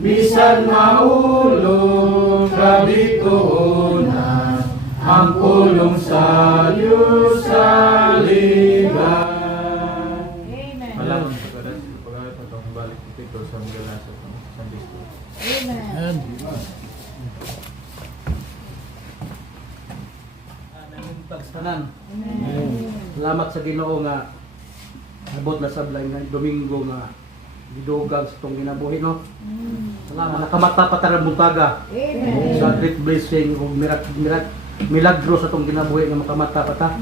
bisan maulo kabituunan, ang pulong sa Diyos sa ligan. Amen. Malaman sa kadas, pag-arat na itong balik ito sa mga nasa Sunday School. Amen. Pagsanan. Amen. Salamat sa Ginoo nga abot na sablay nga Domingo nga gidugang sa itong ginabuhi, no? Salamat, nakamata pa tarang buntaga Amen. sa great blessing o milagro sa itong ginabuhi nga makamata pa ta.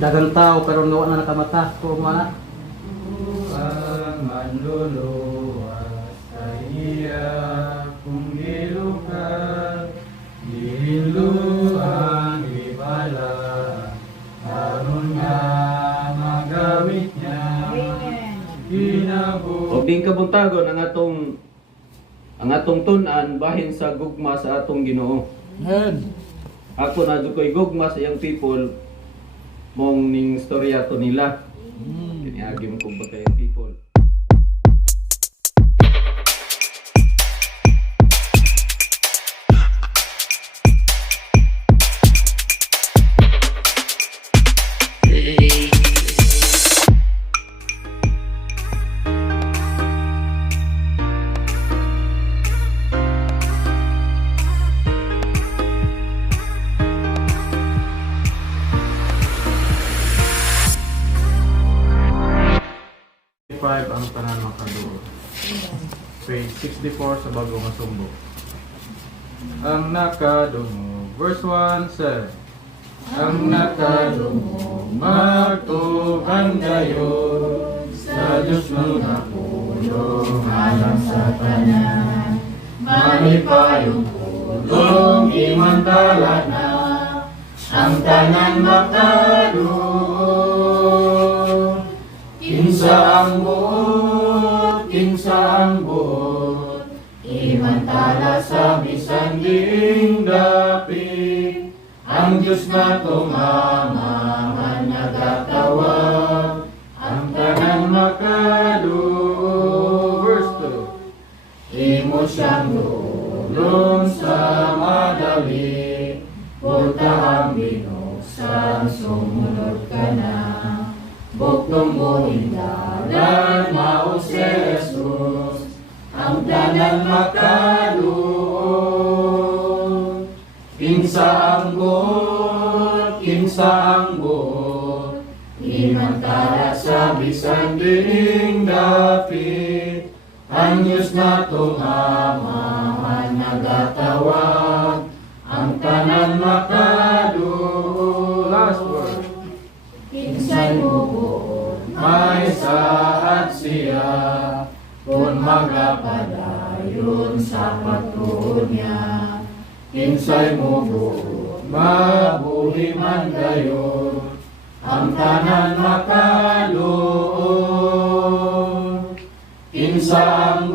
Dagang tao pero nga wala na nakamata. Kung wala, Ang manluluwas sa iya kung gilukan, dihinluang ibala, aron nga magamit niya. Amen. O ding kabuntagon ang atong tun-an bahin sa gugma sa atong Ginoo. Ako na ko'y gugma sa iyang people mong ning storya to nila. Kiniagim ko ba kayong people. Ang tanan makaduo. Page 64 sa Bagong Masumbo. Ang nakadungo, verse 1 says, Ang nakadungo, magtukan kayo sa Diyos mo na pulong alang sa tanan. Manipayong pulong imantala na ang tanan makaduo. Kinsa ang buot, imantala sa bisan diing dapit. Ang Diyos na tumaman nagatawag, ang tanan makaduo. Verse 2. Imo siyang lulong sa madali, putahang binuksan, sumunod ka na. Buktong buhing dalan, mao si Jesus, ang tanan makaduo. Kinsa ang buot, imantala sa bisan diing dapit. Ang Diyos na tumaman nagatawag, ang tanan makaduo. Last word. Kinsay mo buot, may saad siya, kung magapadayon sa pagtuon niya. Kinsay mo buot, mabuhi man gayon, ang tanan makaluon. Kinsa ang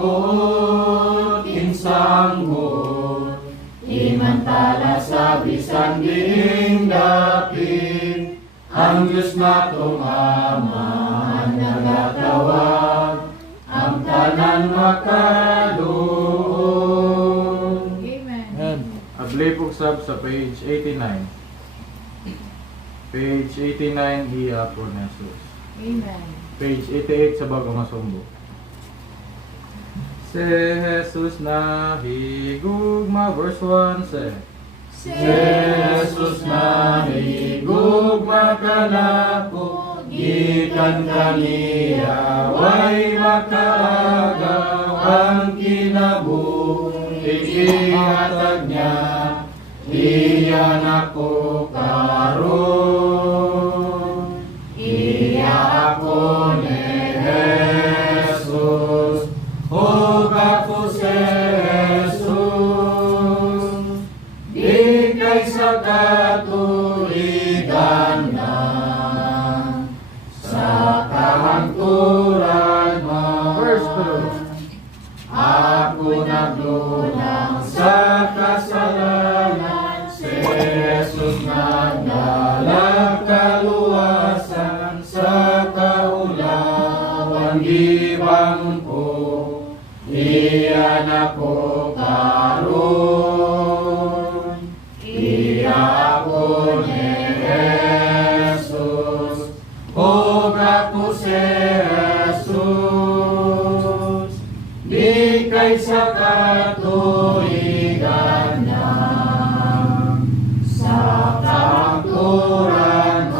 buot, imantala sa bisan diing dapit. Ang Diyos na tumaman nagatawag, ang tanan makaluon. Amen. Ablipog sab sa page 89. Page 89 hiyapon na Jesus. Amen. Page 88 sa Bagong Masumbo. Si Jesus na higugma, verse 1 say, Si Jesus na higugma ka nako, gikan kaniya, way makaagaw ang kinabuhi, ihatag niya, iyan ako karon. Iya ako ni Jesus, o ako si Jesus, di kay sa katuligan na, sa kahangturan man. verse 2. Ako naglulang sa kasalanan, si Jesus nagdalag kaluwasan sa kaulawan, gibangon ko, Iyan ako karon, iya ako ni Jesus, obra ko si Jesus, di kay sa katuigan na, sa katuran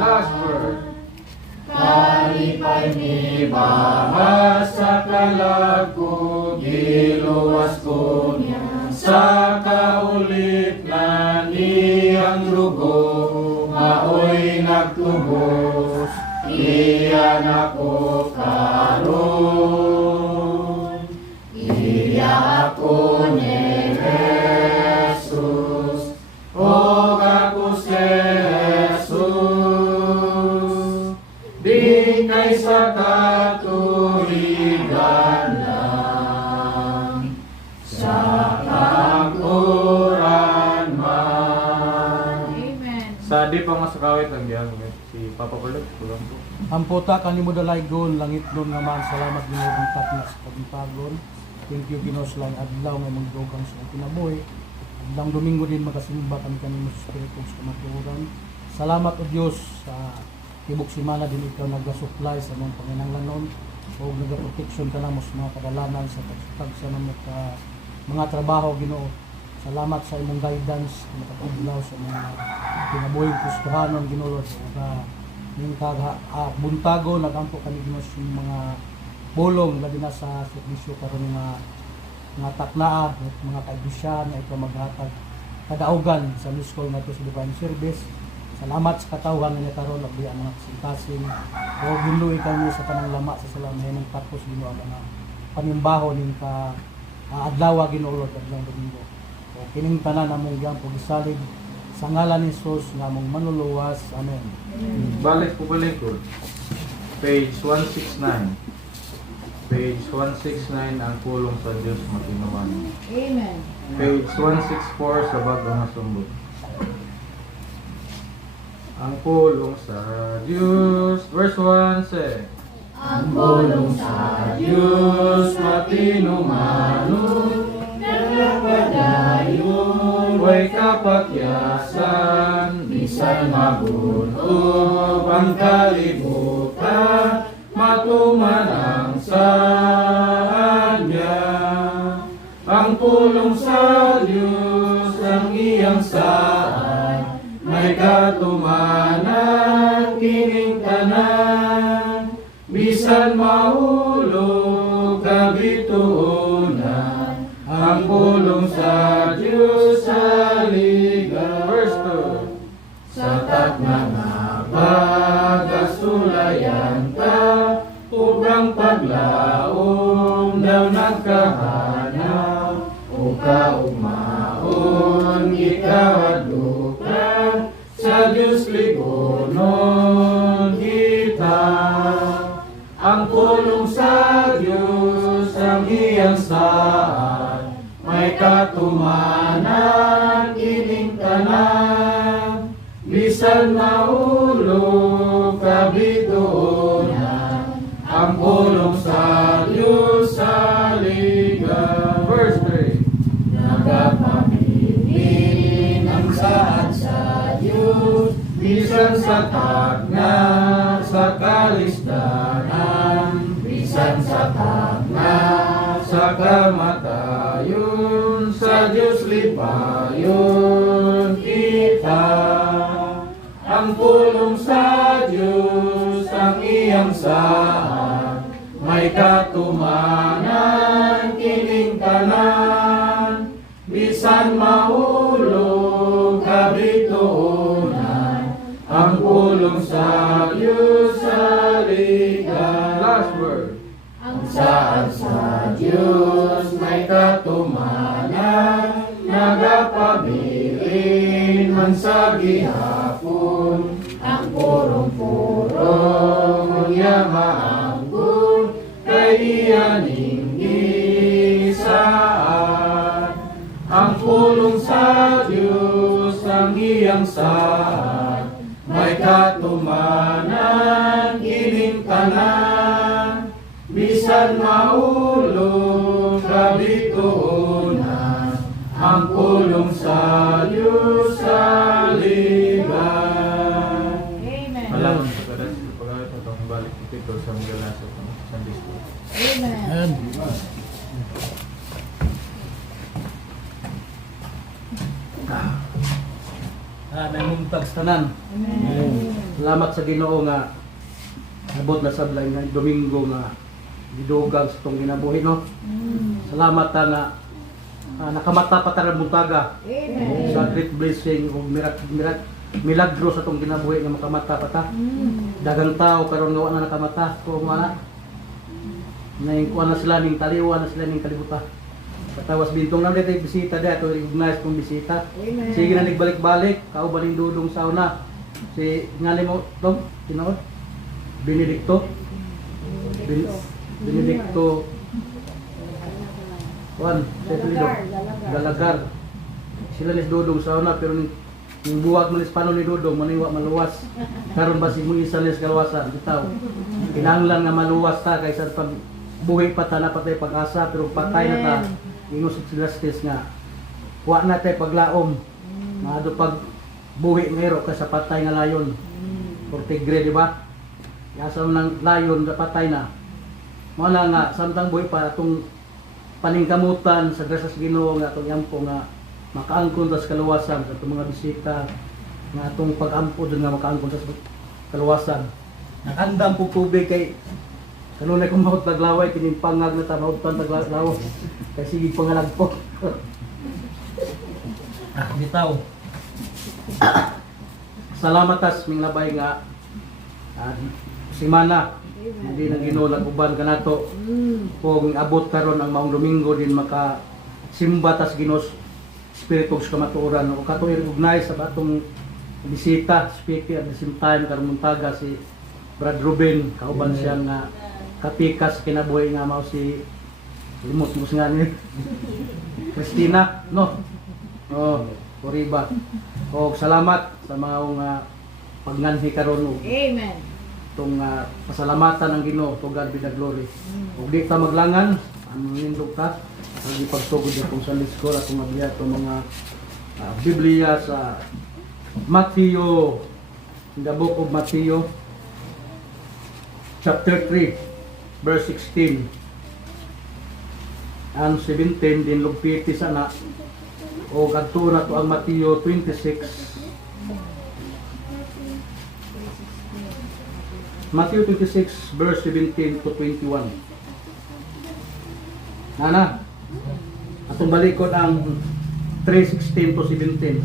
last word. Kalipay ni bahas sa kalag ko, giluwas ko niya sa kaulit na niyang dugo, maoy nagtubos, iyan ako karon, iya ako ni Jesus, o ako si Jesus, di kay sa katuligan lang, sa kakuran man. Amen. Sa di pa masakawit ang diyan si Papa Kulog, kulang po. Ang puta kanimo dalay gon langit don nga man salamat Ginoo ang tatna sa pagtagon. Thank you Ginoo sa lang adlaw nga magdugang sa kinabuhi. Adlaw Domingo din makasimba kami kanimo sa Espiritu sa kamatuoran. Salamat o Dios sa tibok simana din ikaw nagasupply sa mga panginahanglanon o nagaproteksyon ka namo sa mga kadalanan sa pagsutag sa mga trabaho Ginoo. Salamat sa imong guidance makapudlaw sa mga kinabuhi gustuhanon Ginoo sa yung buntago nagampo kami Ginoo sa mga bulong labi na sa servisyo karon mga taknaa at mga kaibisyan na ikaw maghatag kadaugan sa miskol nato sa divine service. Salamat sa katawhan nga karon labi ang mga kasintasin o ginluoy kami sa tanang lama sa salamahin ng tapos Ginoo ang panimbaho ning ka adlaw Ginoo at adlaw Domingo. O kining tanan among gyang pagisalig sa ngalan ni Jesus nga among manluluwas. Amen. Balik po ko. Page 169. Page 169 ang pulong sa Diyos makinuman. Amen. Page 164 sa bagong nasumbot. Ang pulong sa Diyos. Verse 1 say, Ang pulong sa Diyos matinumanon, nagpadayon, way kapakyasan, bisan mabunob ang kalibutan, matumanang sa Anya. Ang pulong sa Diyos ang iyang saan, may katumanan kining tanan, bisan mahulog kabituunan, ang pulong sa Diyos sa liga. Verse 2. Sa takna nga pag-asulayan ka, ubrang paglaom daw nagkahanap, o kaugmaon ikadukan, sa Diyos ligonon kita. Ang pulong sa Diyos ang iyang saan, may katumanan kining tanan, bisan mahulog kabituunan, ang pulong sa Diyos sa liga. Verse 3. Nagapamilin ang saan sa Diyos, bisan sa tagna sa kalisdanan, bisan sa tagna sa kamatayon, sa Diyos lipayon kita. Ang pulong sa Diyos ang iyang saan, may katumanan kining tanan, bisan mahulog kabituunan, ang pulong sa Diyos sa liga. Last word. Ang saan sa Diyos may katumanan, nagapabilin man sa gihapon, ang purong-purong iya maangkon, kay iya ninggi saan. Ang pulong sa Diyos ang iyang saan, may katumanan kining tanan, bisan mahulog kalitonan, ang pulong sa Diyos sa liban. Amen. Alam mo, pagkakas itong balik dito sa mga laso ng Sunday School. Amen. Nangungtag sa tanan. Amen. Salamat sa Ginoo nga abot na sablay nga Domingo nga gidugang sa itong ginabuhi, no? Salamat nga nakamata pa tarang buntaga Amen. sa great blessing o milagro sa itong ginabuhi nga makamata pa ta. Dagang tao karon nga wala nakamata ko mana. Naingkuan na sila ning taliwa na sila ning kalibutan. Katawas bintong lang dito bisita dito, recognize kong bisita. Amen. Sige na nagbalik-balik, kaubaling dudong sa una. Si ngali mo Tom, tinood? Benedicto. Benedicto Juan, Dalagar. Dalagar. Sila ni dudong sa una pero yung buwag manis pano ni dudong maniwa maluwas. Karon ba si mo isa ni kalwasan bitaw. Kinahanglan nga maluwas ta kaysa pag buhi pa ta na patay pag-asa pero patay na ta. Ingon sa Celestis nga wa na tay paglaom. Maado pag buhi ngero ka sa patay nga layon. Or tigre di ba? Yasa ng layon na patay na. Mao na nga samtang buhi pa atong paningkamutan sa grasya sa Ginoo nga atong yampo nga makaangkon sa kaluwasan sa atong mga bisita nga atong pag-ampo dun nga makaangkon sa kaluwasan. Nakandam po tubig kay kanunay kung mahot taglaway kining pangag na ta mahot taglaw. Kay sige pangalagpo. Bitaw. Salamat tas ming labay nga simana hindi na Ginoo nag-uban kanato kung abot karon ang maong Domingo din maka simba tas Ginoo Espiritu sa kamatuoran o kato i-recognize sa atong bisita speaker at the same time karon muntaga si Brad Ruben kauban siya nga kapikas kinabuhi nga mao si limos nga ni Christina no Oriba o salamat sa mga pagnganhi karon og Amen. itong pasalamatan ng Ginoo to God be the glory. Ug di ta maglangan ang nindog ta ang ipagsugod itong sa School at mabiya itong mga Biblia sa Matthew, in the book of Matthew chapter 3 verse 16 and 17 din lugpiti sana o kadto na to ang Matthew 26 Matthew 26 verse 17 to 21. Nana, atong balikod ang 3:16 to 17.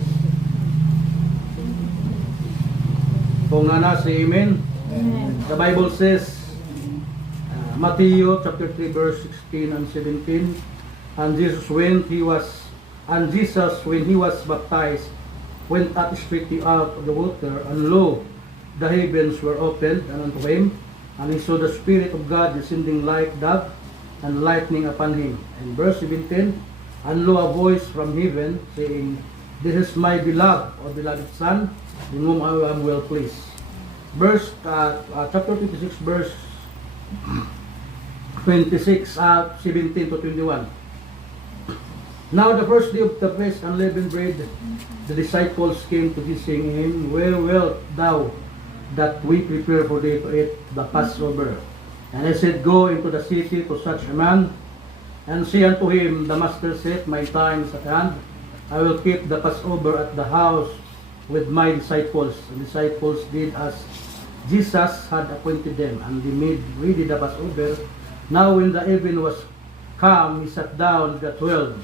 Kung nana say amen. The Bible says Matthew chapter 3 verse 16 and 17. And Jesus when he was baptized went up straight out of the water, and lo, the heavens were opened unto him, and he saw the Spirit of God descending like dove and lightning upon him. And verse 17, and lo, a voice from heaven saying, This is my beloved or beloved Son, in whom I am well pleased. Chapter 26 verse 26, 17 to 21. Now the first day of the feast, unleavened bread, the disciples came to him saying, Where wilt thou that we prepare for thee to eat the Passover? And he said, Go into the city to such a man, and say unto him, The master said, My time is at hand. I will keep the Passover at the house with my disciples. The disciples did as Jesus had appointed them, and they made ready the Passover. Now when the even was come, he sat down with the 12.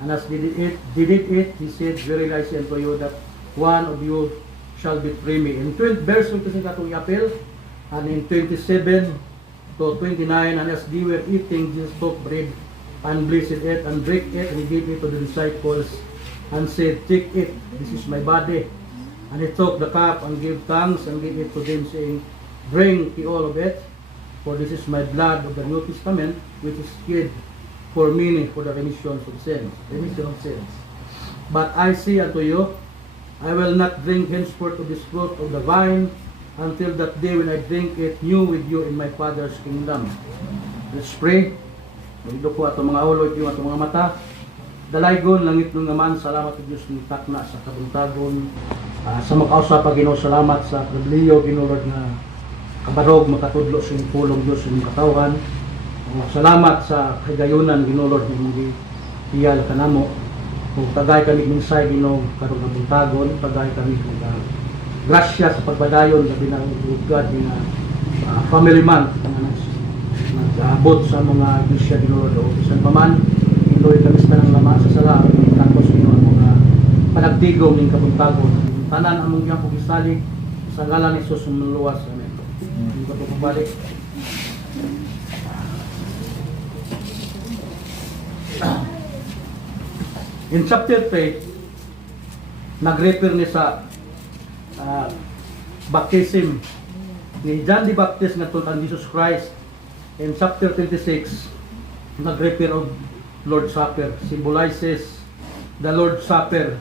And as they did eat, he said, Verily I say unto you that one of you shall betray me. In verse 26 atong i-appeal, and in 27 to 29, and as they were eating, Jesus took bread, and blessed it, and break it, and he gave it to the disciples, and said, Take it, this is my body. And he took the cup, and gave thanks, and gave it to them, saying, Drink ye all of it, for this is my blood of the New Testament, which is shed for many for the remission of sins. But I say unto you, I will not drink henceforth of this fruit of the vine until that day when I drink it new with you in my Father's kingdom. Let's pray. Magdo ko ato mga ulo, yung ato mga mata. Dalaygon, langit nung naman, salamat sa Diyos ng takna sa kabuntagon. Sa makausap pa Ginoo, salamat sa pribiliyo, Ginoo Lord, nga kabarog, makatudlo sa iyong pulong Diyos sa iyong katawan. Salamat sa kagayunan, Ginoo Lord, ng mga iyal kanamo. Kung tagay kami minsay, Ginoo, karong kabuntagon, tagay kami kung grasya sa pagbadayon, sabi na God, yung family month, nag-abot sa mga iglesia, Ginoo Lord, o bisan pa man, Ginoo, kami sa tanang lama sa sala, tapos Ginoo, ang mga panagtigom ng kabuntagon. Tanan among iyang pugisalig sa ngalan ni Jesus sumuluwas. Amen. Hindi ko ito pabalik. In chapter 3, nag-refer ni sa baptism ni John the Baptist nga tungkol Jesus Christ. In chapter 26, nag-refer of Lord's Supper, symbolizes the Lord's Supper.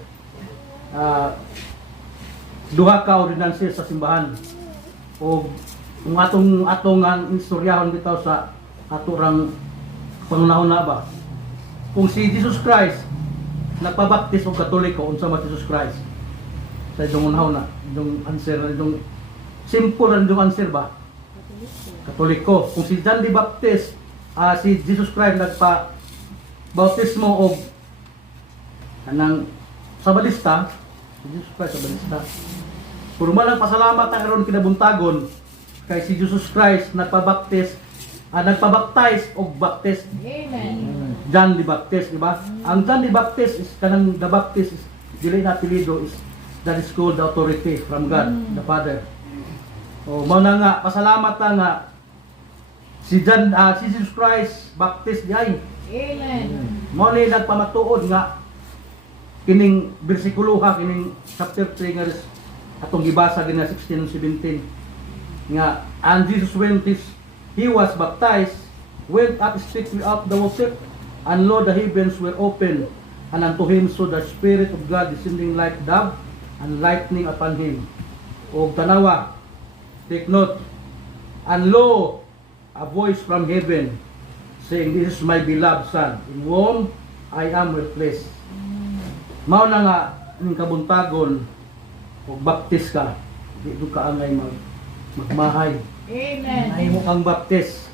Duha ka ordinances sa simbahan o kung atong istoryahon bitaw sa ato rang pangunahon na ba, kung si Jesus Christ nagpabaptis og Katoliko, unsa man Jesus Christ sa idong unahon na idong answer, idong simple ang idong answer ba, Katoliko. Kung si John the Baptist, si Jesus Christ nagpa bautismo og kanang sabalista, si Jesus Christ sabalista. Puro malang pasalamat ang karon kinabuntagon kay si Jesus Christ nagpabaptis, nagpabaptize og baptist. Amen. John the Baptist, di ba? Ang John the Baptist is kanang the Baptist is dili na apelyido, is that is called the authority from God, the Father. O mao na nga pasalamat ta nga si John, si Jesus Christ Baptist di ay. Amen. Mao ni nagpamatuod nga kining bersikulo kining chapter 3 nga atong gibasa gina 16 and 17 nga, and Jesus when he was baptized went up strictly out the water, and lo, the heavens were open, and unto him so the Spirit of God descending like dove and lightning upon him. O tanawa, take note, and lo, a voice from heaven saying, this is my beloved son in whom I am well pleased. Mao na nga ning kabuntagon o baptist ka, di do ka angay magmahay. Amen. Ay mo kang baptist.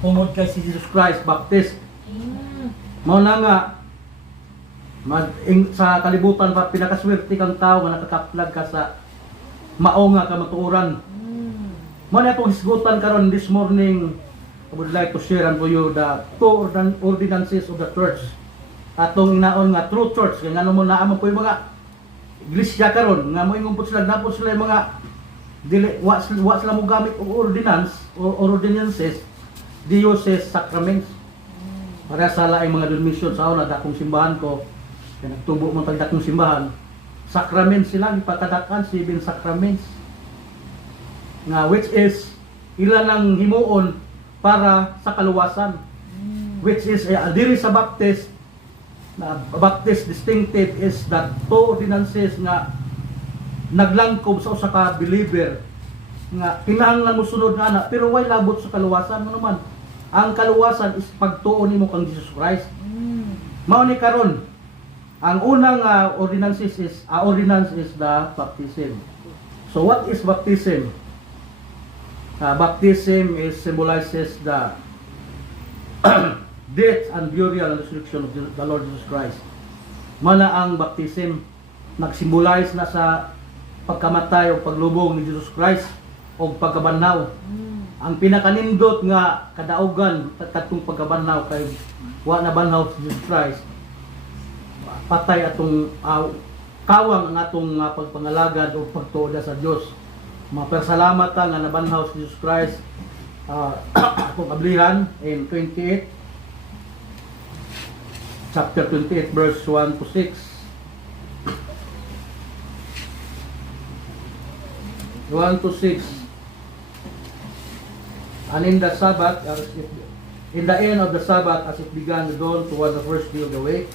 Tungod kay si Jesus Christ Baptist. Mao na nga sa kalibutan pa pinakaswerte kang tao nga nakakaplag ka sa mao nga kamatuoran. Mao na itong hisgutan karon this morning. I would like to share unto you the two ordinances of the church. Atong inaon nga true church, kaya nga mo naamang po yung mga iglesia karon nga mo ingon pud sila napod sila yung mga dili wa sila mo gamit og ordinance o ordinances, diocese sacraments. Para sa laing mga denominasyon sa una dakong simbahan ko, kaya nagtubo man tag dakong simbahan, sacraments sila ipatadakan 7 sacraments. Nga which is ilan ang himuon para sa kaluwasan. Which is diri sa Baptist na Baptist distinctive is that two ordinances nga naglangkob sa usa ka believer nga kinahanglan mo sunod nga ana pero way labot sa kaluwasan mo naman. Ang kaluwasan is pagtuo nimo kang Jesus Christ. Mao ni karon ang unang ordinance is the baptism. So what is baptism? Baptism is symbolizes the death and burial and resurrection of the Lord Jesus Christ. Mana ang baptism nagsimbolize na sa pagkamatay o paglubong ni Jesus Christ o pagkabanhaw. Ang pinakanindot nga kadaugan katong pagkabanhaw kay wa na banhaw si Jesus Christ. Patay atong kawang ang atong pagpangalagad o pagtuoda sa Dios. Mapasalamat ta nga nabanhaw si Jesus Christ atong kablihan in 28 chapter 28 verse 1 to 6. 1 to 6. And in the Sabbath, in the end of the Sabbath, as it began to dawn toward the first day of the week,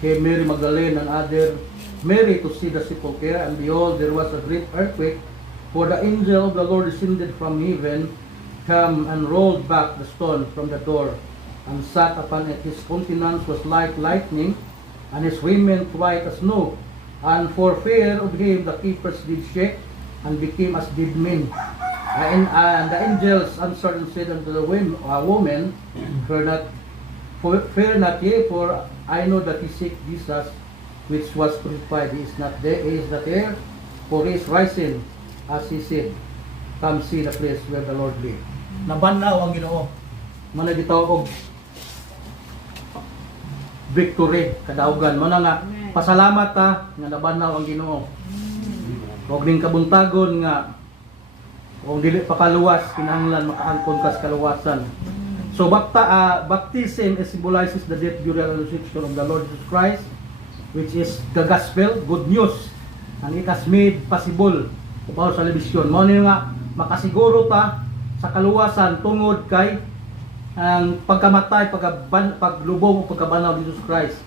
came Mary Magdalene and other Mary to see the sepulchre, and behold, there was a great earthquake, for the angel of the Lord descended from heaven, come and rolled back the stone from the door and sat upon it. His countenance was like lightning, and his raiment white as snow. And for fear of him, the keepers did shake and became as dead men. And the angels answered and said unto the woman, fear not ye, for I know that ye seek Jesus, which was crucified. He is not there, for he is rising, as he said. Come see the place where the Lord live. Nabanaw ang Ginoo. Mana gitawag og victory kadaugan. Mana nga pasalamat ta nga nabanaw ang Ginoo. Og ning kabuntagon nga kung dili pa kaluwas kinahanglan makaangkon kas kaluwasan. So baptism symbolizes the death, burial, and resurrection of the Lord Jesus Christ, which is the gospel, good news, and it has made possible para sa salvation. Mao ni nga makasiguro ta sa kaluwasan tungod kay ang pagkamatay, paglubong o pagkabanaw ni Jesus Christ.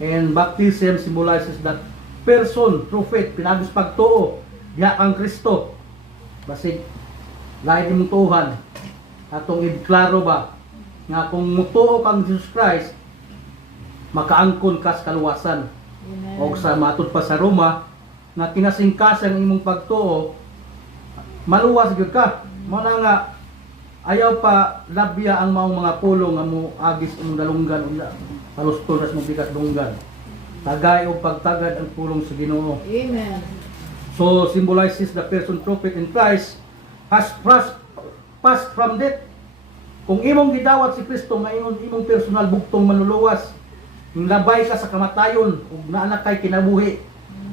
And baptism symbolizes that person through faith, pinagis pagtuo diha kang Kristo. Basig lain imong tuhan atong idklaro ba nga kung mutuo kang Jesus Christ makaangkon ka sa kaluwasan. Amen. O sa matud pa sa Roma nga kinasingkas ang imong pagtuo maluwas gyud ka. Mo na nga ayaw pa labya ang maong mga pulong nga mo agis imong dalunggan unda palustol ras mong bigat dunggan. Tagay og pagtagad ang pulong sa Ginoo. Amen. So symbolizes the person through faith in Christ has passed from death. Kung imong gidawat si Kristo nga imong personal bugtong manluluwas, labay ka sa kamatayon ug naanak kay kinabuhi.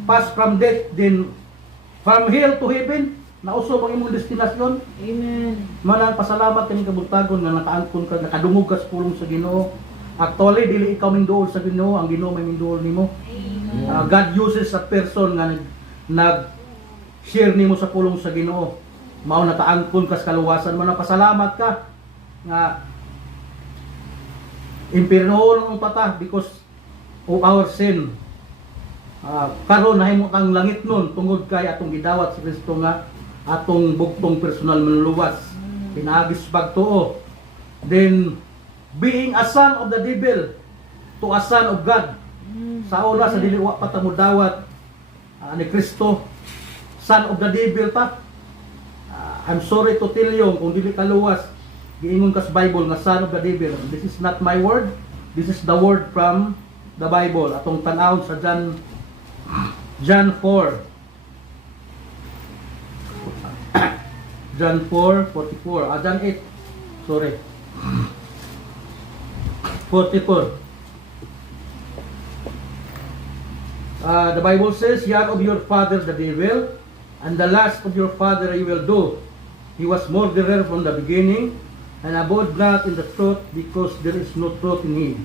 Pass from death, then from hell to heaven, nausog ang imong destinasyon. Amen. Manang pasalamat kaning kabuntagon nga nakaangkon ka, nakadungog ka sa pulong sa Ginoo. Actually dili ikaw minduol sa Ginoo, ang Ginoo may minduol nimo. God uses a person nga nag-share nimo sa pulong sa Ginoo. Mao nakaangkon ka sa kaluwasan mo, pasalamat ka nga impirnoon ang patah because of our sin. Karon nahimo ang langit nun tungod kay atong gidawat si Kristo nga atong bugtong personal manluluwas, pinagis pagtuo. Then being a son of the devil to a son of God. Sa oras sa dili wa pa ta modawat ni Kristo, son of the devil ta. I'm sorry to tell you, kung dili kaluwas giingon ka sa Bible nga son of the devil, this is not my word, this is the word from the Bible. Atong tan-awon sa John 4 John 4:44, John 8, sorry, 44. The Bible says, "Ye are of your father the devil, and the lust of your father you will do. He was murderer from the beginning, and abode not in the truth, because there is no truth in him.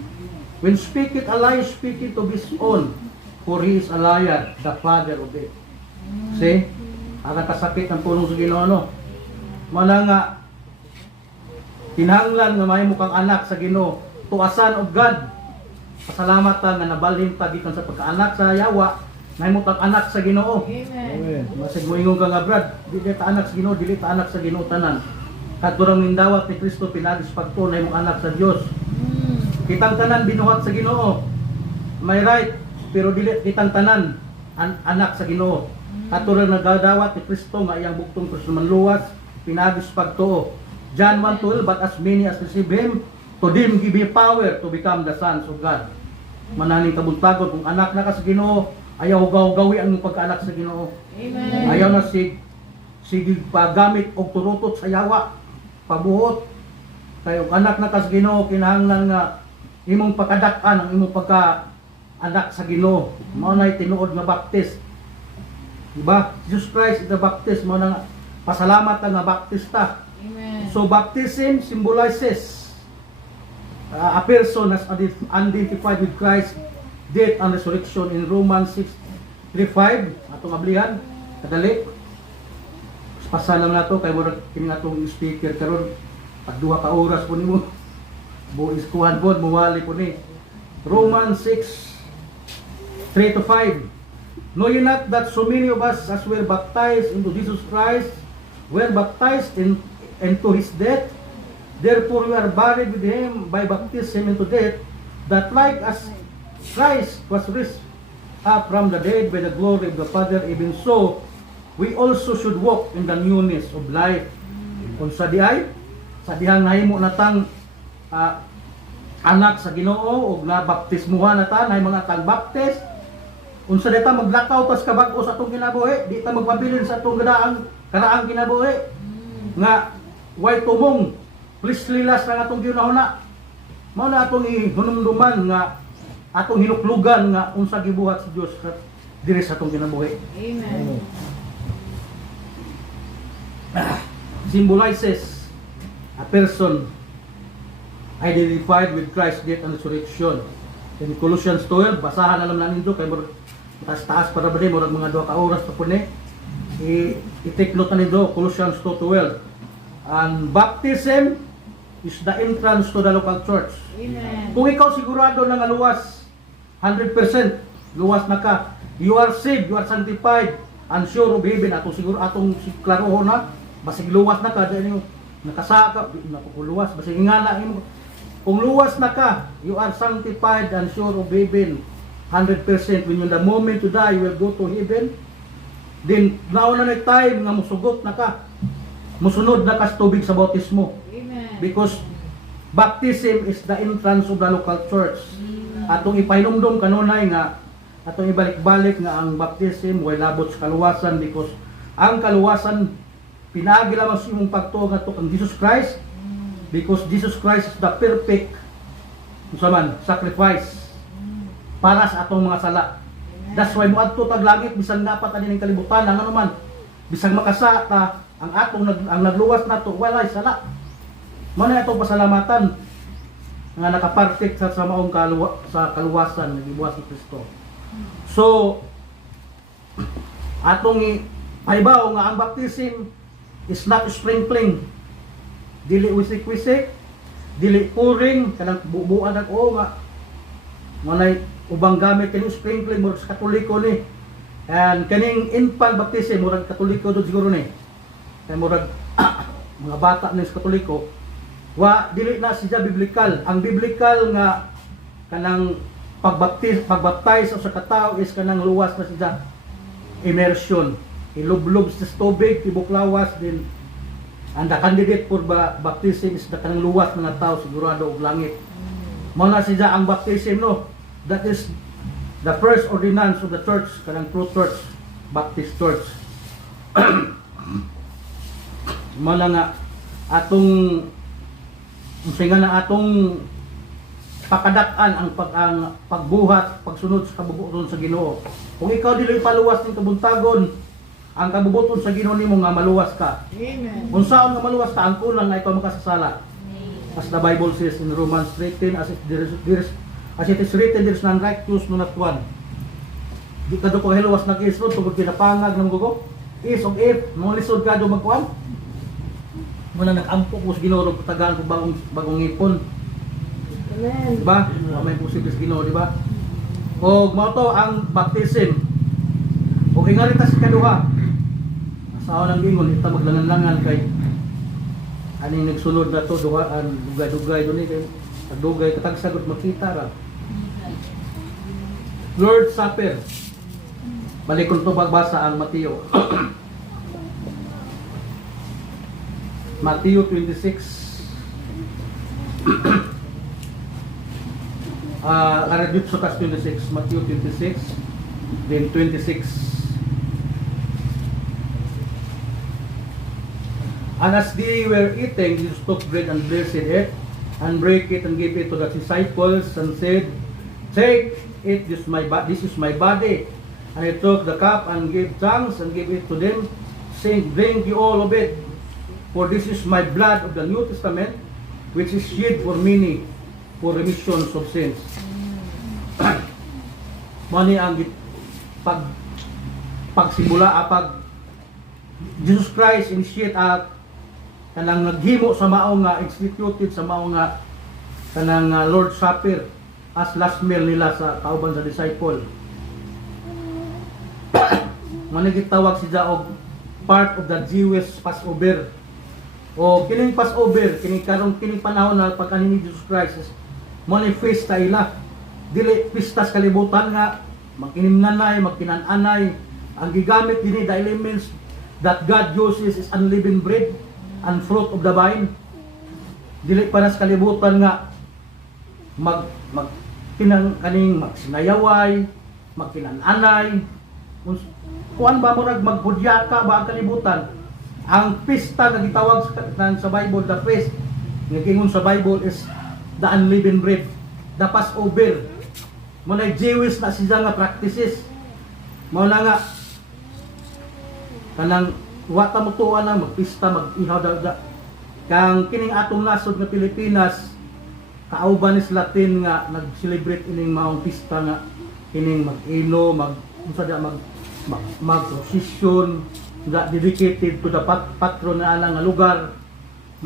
When speaketh a lie, speaketh of his own, for he is a liar, the father of it." See? Ang kasakit ng pulong sa Ginoo, no? Mana nga kinahanglan nga mahimo kang anak sa Ginoo, to a son of God. Pasalamat ta nga nabalhin ta gikan sa pagkaanak sa Yawa, mahimo kang anak sa Ginoo. Amen. Masig mo ingon ka nga, Brad, dili ta anak sa Ginoo, dili ta anak sa Ginoo tanan. Kadurang mindawat ni Kristo pinagis pagtunay mong anak sa Dios. Kitang tanan binuhat sa Ginoo. May right, pero dili kitang tanan anak sa Ginoo. Kadurang nagadawat ni Kristo nga iyang bugtong personal manluwas, pinagis pagtuo. John 1:12, "But as many as receive him, to them give he power to become the sons of God." Mananing kabuntagon, kung anak na ka sa Ginoo, ayaw gaw-gawi ang pagkaanak sa Ginoo. Amen. Ayaw na sige pagamit og turutot sa Yawa, pabuhot. Kay og anak na ka sa Ginoo, kinahanglan nga imong pakadak-an ang imong pagka-anak sa Ginoo. Mao nay tinuod nga baptist. Diba? Jesus Christ is the baptist, mao na nga pasalamat nga baptista. Amen. So baptism symbolizes a person has identified with Christ's death and resurrection in Romans 6:3-5. Atong ablihan, kadali. Pasalam na to kay murag kini atong speaker karon pag 2 ka oras po nimo. Buis kuhan pod muwali po ni. Romans 6:3-5. Know ye not that so many of us as were baptized into Jesus Christ were baptized and to his death. Therefore we are buried with him by baptism into death, that like as Christ was raised up from the dead by the glory of the Father, even so we also should walk in the newness of life. Kung sa diay, sa dihang nahimo natang anak sa Ginoo ug na baptismuhan na ta, nahay mga tang baptist. Unsa dita maglakaw tas kabag-o sa atong kinabuhi, di ta magpabilin sa atong karaang kinabuhi. Nga way tumong plislilas lang atong ginahuna. Mao na atong ihunumduman nga atong hinuklugan nga unsa gibuhat si Dios diri sa atong kinabuhi. Amen. Symbolizes a person identified with Christ's death and resurrection. In Colossians 12, basahan alam na ninyo kay taas-taas para ba murag mga 2 ka oras pa pud ni. I-take note na ninyo Colossians 2:12. And baptism is the entrance to the local church. Amen. Kung ikaw sigurado na nga luwas, 100% luwas na ka, you are saved, you are sanctified, and sure of heaven, atong klaroho na, basig luwas na ka, dahil yung nakasaka, nakukuluwas, basig ingala mo. Kung luwas na ka, you are sanctified and sure of heaven, 100%. When the moment you die, you will go to heaven. Then, nauna na time nga musugot na ka, musunod na ka sa tubig sa bautismo. Amen. Because baptism is the entrance of the local church. Atong ipahinumdum kanunay nga atong ibalik-balik nga ang baptism way labot sa kaluwasan, because ang kaluwasan pinaagi lamang sa imong pagtuo nga kang Jesus Christ, because Jesus Christ is the perfect sacrifice para sa atong mga sala. That's why moadto tag langit bisan dapat ani ning kalibutan ang ano man bisan makasa ta ang ang nagluwas nato walay sala. Mao na atong pasalamatan nga nakapartik sa maong sa kaluwasan nga gibuhat si Kristo. So atong ipahibaw nga ang baptism is not sprinkling, dili wisik-wisik, dili pouring kanang bubuan ang nga manay ubang gamit kini sprinkling murag sa Katoliko ni. And kaning infant baptism murag Katoliko do siguro ni. Kay murag mga bata ni sa Katoliko wa dili na siya biblical. Ang biblical nga kanang pagbaptize sa katao is kanang luwas na siya immersion, ilublob sa tubig, tibuklawas din. And the candidate for baptism is the kanang luwas nga tao sigurado og langit. Mao na siya ang baptism, no. That is the first ordinance of the church, kanang true church, Baptist church. Mao na nga atong usingan na atong pakadak-an ang pagbuhat, pagsunod sa kabubuton sa Ginoo. Kung ikaw dili paluwas ning kabuntagon, ang kabubuton sa Ginoo nimo nga maluwas ka. Amen. Unsaon nga maluwas ka, ang kulang nga ikaw makasasala. As the Bible says in Romans 13, as it is written, there is none righteous, no not one. Di ka do ko hiluwas na kisro tungod pinapangag ng gugo. Is of if, mo lisod ka do magkuan. Muna nag-ampo ko sa Ginoo ug tagaan ko bagong ipon. Amen. Diba? May posible sa Ginoo, diba? O mao to ang baptism. O ingalita si kaduha. Asawa ng gingon, ita maglangan-langan kay aning nagsulod na to, duhaan, dugay-dugay doon kay dugay katagsagot makita ra. Lord Supper. Balik ko to pagbasa ang Mateo. Mateo 26. Karadit sa 26, Matthew 26, then 26. And as they were eating, Jesus took bread and blessed it, and break it and gave it to the disciples, and said, "Take it, this is my body." And he took the cup and gave thanks and gave it to them, saying, "Drink you all of it, for this is my blood of the New Testament, which is shed for many for remission of sins." Mani ang pagsimula pag Jesus Christ initiate kanang naghimo sa mao nga instituted sa mao nga kanang Lord Supper as last meal nila sa kauban sa disciple. Mani gitawag siya og part of the Jewish Passover. O kining Passover, kining panahon na pagkanin ni Jesus Christ is manifest ta ila. Dili pistas kalibutan nga magkinimnanay, magkinananay. Ang gigamit dinhi the elements that God uses is unleavened bread and fruit of the vine. Dili pa nas kalibutan nga kaning magsinayaway, magkinananay. Kuan ba murag magbudyaka ba ang kalibutan? Ang pista nga gitawag sa Bible, the feast nga gingon sa Bible is the unleavened bread, the Passover. Mo na Jewish na siya nga practices. Mo na nga kanang wa ta mutuan na magpista, mag-ihaw daga. Kang kining atong nasod nga Pilipinas, kauban is Latin nga nag-celebrate ining maong pista nga kining mag-ino, mag-procession nga dedicated to the patron na alang nga lugar.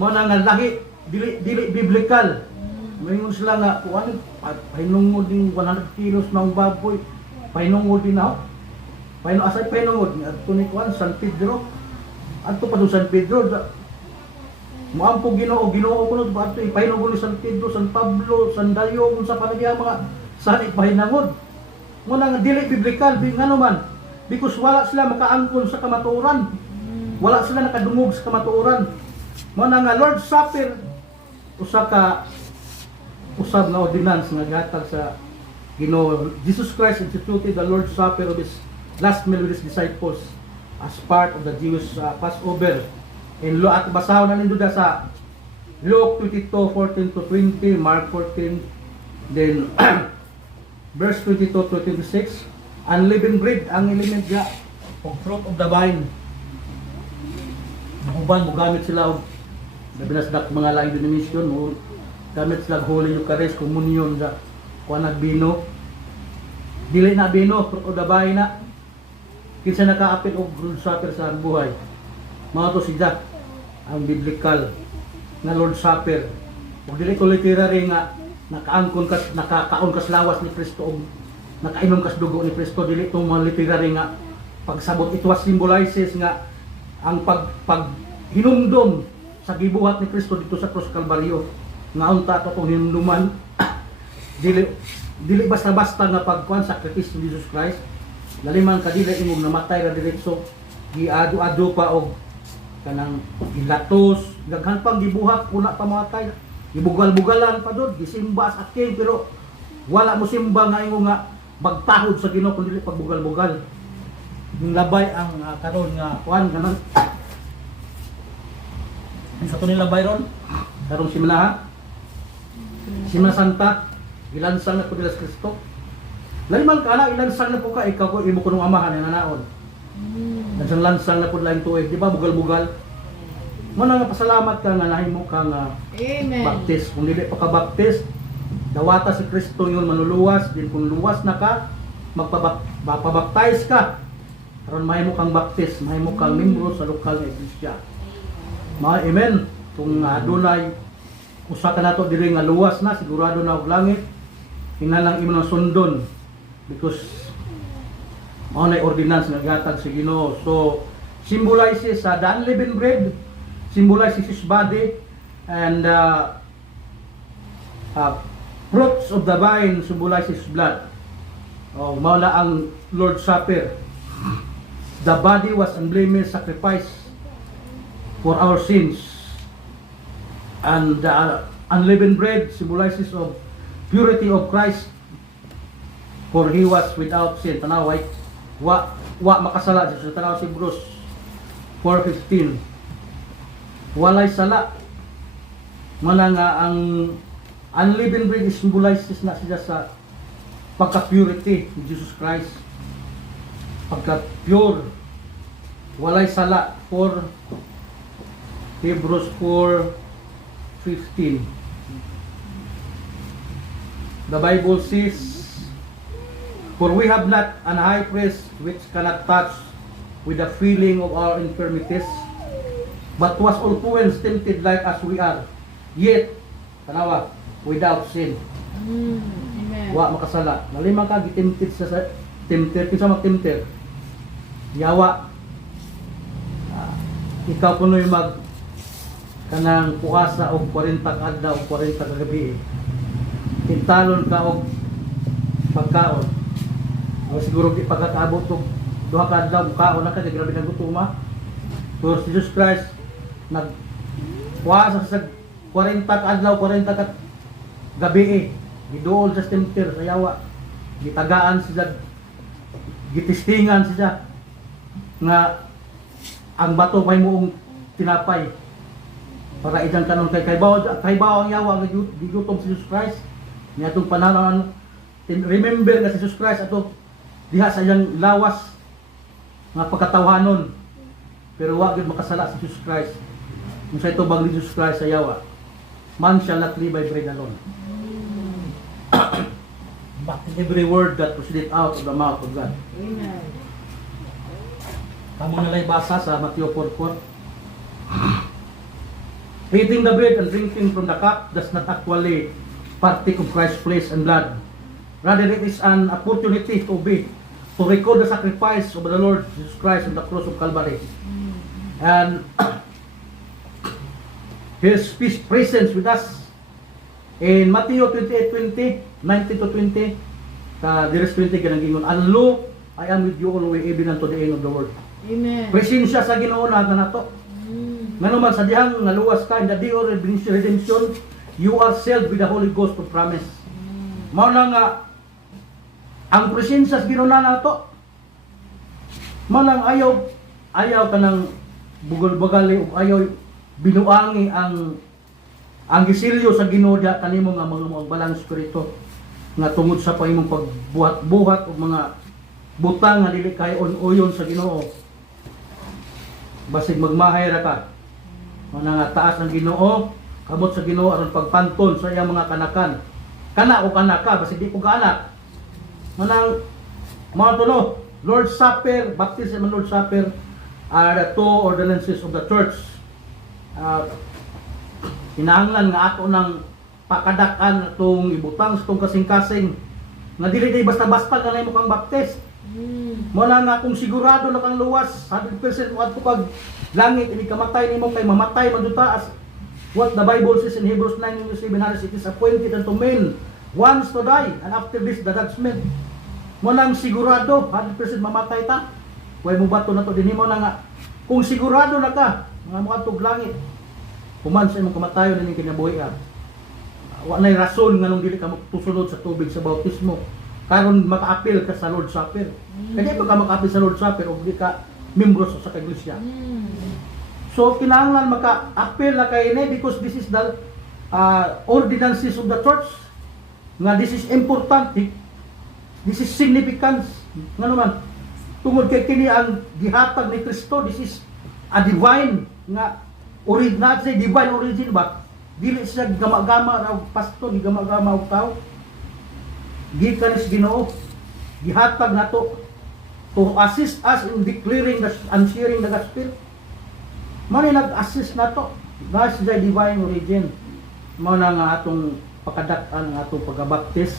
Mo na nga lahi dili biblical. Mayingon sila nga kuan pahinungod ning 100 kilos na baboy. Pahinungod din na. Pahinungod ni adto ni kuan San Pedro. Adto pa do San Pedro. Moampo Ginoo kuno ba adto pahinungod ni San Pedro, San Pablo, San Dayo unsa pa lagi ang mga sani pahinangod. Mo na nga dili biblical ngano man. Because wala sila makaangkon sa kamatuoran. Wala sila nakadungog sa kamatuoran. Mo na nga Lord's Supper usab na ordinance nga gihatag sa Ginoo. Jesus Christ instituted the Lord's Supper of his last meal with his disciples as part of the Jewish Passover. In at basahon na nindo sa Luke 22:14 to 20, Mark 14, then verse 22 to 26. Unleavened bread ang element niya o fruit of the vine. Uban mo gamit sila og binasdak mga laing denomination mo gamit sila Holy Eucharist, communion sa kuan bino. Dili na bino, fruit of the vine na. Kinsa nakaapil og Lord's Supper sa buhay. Mga to siya ang biblical nga Lord's Supper. Ug dili ko literary nga nakakaon kas lawas ni Kristo og nakainom kas dugo ni Kristo. Dili itong mga literary nga pagsabot. It was symbolizes nga ang hinumdom sa gibuhat ni Kristo dito sa Cross Calvario. Nga unta ito itong hinumduman. dili basta-basta nga pagkuhan sakripisyo ni Jesus Christ. Laliman ka dili imong namatay ra diretso. Giado-ado pa og kanang gilatos. Daghan pang gibuhat una pa matay. Gibugal-bugalan pa doon. Gisimba sa akin pero wala mo simba nga imo nga magtahod sa Ginoo kundi pagbugal-bugal. Ning labay ang karon nga kuan kanang sa to ni labay ron karong simana Simana Santa ilansang na po nila sa Kristo. Laliman ka na ilansang na po ka ikaw ko imo kunong amahan nga naon. Lansang na po lain tuig, di ba bugal-bugal. Mo na nga pasalamat ka nga nahimo ka nga Amen. baptist. Kung dili pa ka baptist, dawata si Kristo yun manuluwas, din kung luwas na ka, magpabaptize ka. Karon mahimo kang baptist, mahimo kang membro sa lokal na iglesia. Amen. Kung adunay usa ka nato diri nga luwas na, sigurado na og langit, hinalang imo nang sundon because mao nay ordinance nga gatag sa Ginoo. So symbolizes the unleavened bread, symbolizes his body, and fruits of the vine symbolizes blood. Oh, mao na ang Lord's Supper. The body was unblemished sacrifice for our sins. And the unleavened bread symbolizes of purity of Christ, for he was without sin. Tanaway, wa makasala. Sa tanaw si Hebrews 4:15. Walay sala. Mana nga ang unleavened bread symbolizes na siya sa pagka-purity ni Jesus Christ. Pagka-pure. Walay sala. For Hebrews 4:15. The Bible says, for we have not an high priest which cannot touch with the feeling of our infirmities, but was also tempted like as we are, yet, tanawa, without sin. Amen. Wa makasala. Nalimang ka gitempted sa tempter, kinsa mag-tempter? Yawa. Ikaw kuno'y kanang puasa og 40 ka adlaw o 40 ka gabi. Tintalon ka og pagkaon. O siguro di pagkakaabot og duha ka adlaw kaon na ka kay grabe nang gutuma. Pero si Jesus Christ nag puasa sa 40 ka adlaw, 40 ka gabi. Giduol sa tempter sa yawa. Gitagaan siya, gitistingan siya nga ang bato may muong tinapay para idang kanon kay kaybaw ang yawa nga gigutom si Jesus Christ niya itong panahon. Remember nga si Jesus Christ ato diha sa iyang lawas nga pagkatawhanon, pero wa gyud makasala si Jesus Christ. Kung sa ito bang ni Jesus Christ sa yawa, man shall not live by bread alone but every word that proceeded out of the mouth of God. Amen. Tama nalay basa sa Matthew 4:4. Eating the bread and drinking from the cup does not actually partake of Christ's flesh and blood. Rather, it is an opportunity to obey, to recall the sacrifice of the Lord Jesus Christ on the cross of Calvary. And His presence with us. In Matthew 28:20, 19 to 20, Direct 20, ganang gingon, and lo, I am with you always, even unto the end of the world. Amen. Presensya sa Ginoo na nato. Ngano man sa dihang naluwas ka in the day of redemption, you are sealed with the Holy Ghost to promise. Mao na nga ang presensya sa Ginoo na nato. Mao lang ayaw ka ng bugol-bugali o ayaw binuangi ang gisilyo sa Ginoo diha kanimo nga mga balang espiritu nga tungod sa imong pagbuhat-buhat og mga butang nga dili kay on-uyon sa Ginoo. Basig magmahay ra ka. Mana nga taas ng Ginoo, kamot sa Ginoo aron pagpanton sa iyang mga kanakan. Kana o kanaka basig di ko anak. Manang mga tulo, Lord's Supper, baptism and Lord's Supper are the two ordinances of the church. Kinahanglan nga ato ng pakadakan itong ibutang sa itong kasing-kasing nga dili day basta-basta kanay mo kang baptist. Muna nga kung sigurado na kang luwas 100% at pag langit hindi kamatay nimo kay mamatay man duta as what the Bible says in Hebrews 9:7, it is appointed unto men once to die and after this the judgment. Muna sigurado 100% mamatay ta. Way mo bato na to dinhi mo na nga kung sigurado na ka nga mo atog langit human sa imong kamatayon ning kinabuhi ka. Wa nay rason nga nung dili ka magtusunod sa tubig sa bautismo karon maka-appeal ka sa Lord's Supper. Kaya pa ka maka-appeal sa Lord's Supper o di ka membro sa iglesia. So kinahanglan maka-appeal na kay ini because this is the ordinances of the church. Nga this is important. This is significance. Nga naman tungod kay kini ang gihatag ni Kristo, this is a divine nga not say divine origin ba? Dili siya gama-gama raw pasto, gama-gama og tao. Gikan is Ginoo. Gihatag nato to assist us in declaring and sharing the gospel. Mani nag-assist nato. That's the divine origin. Mao na nga atong pakadak-an nga atong pagabaptis.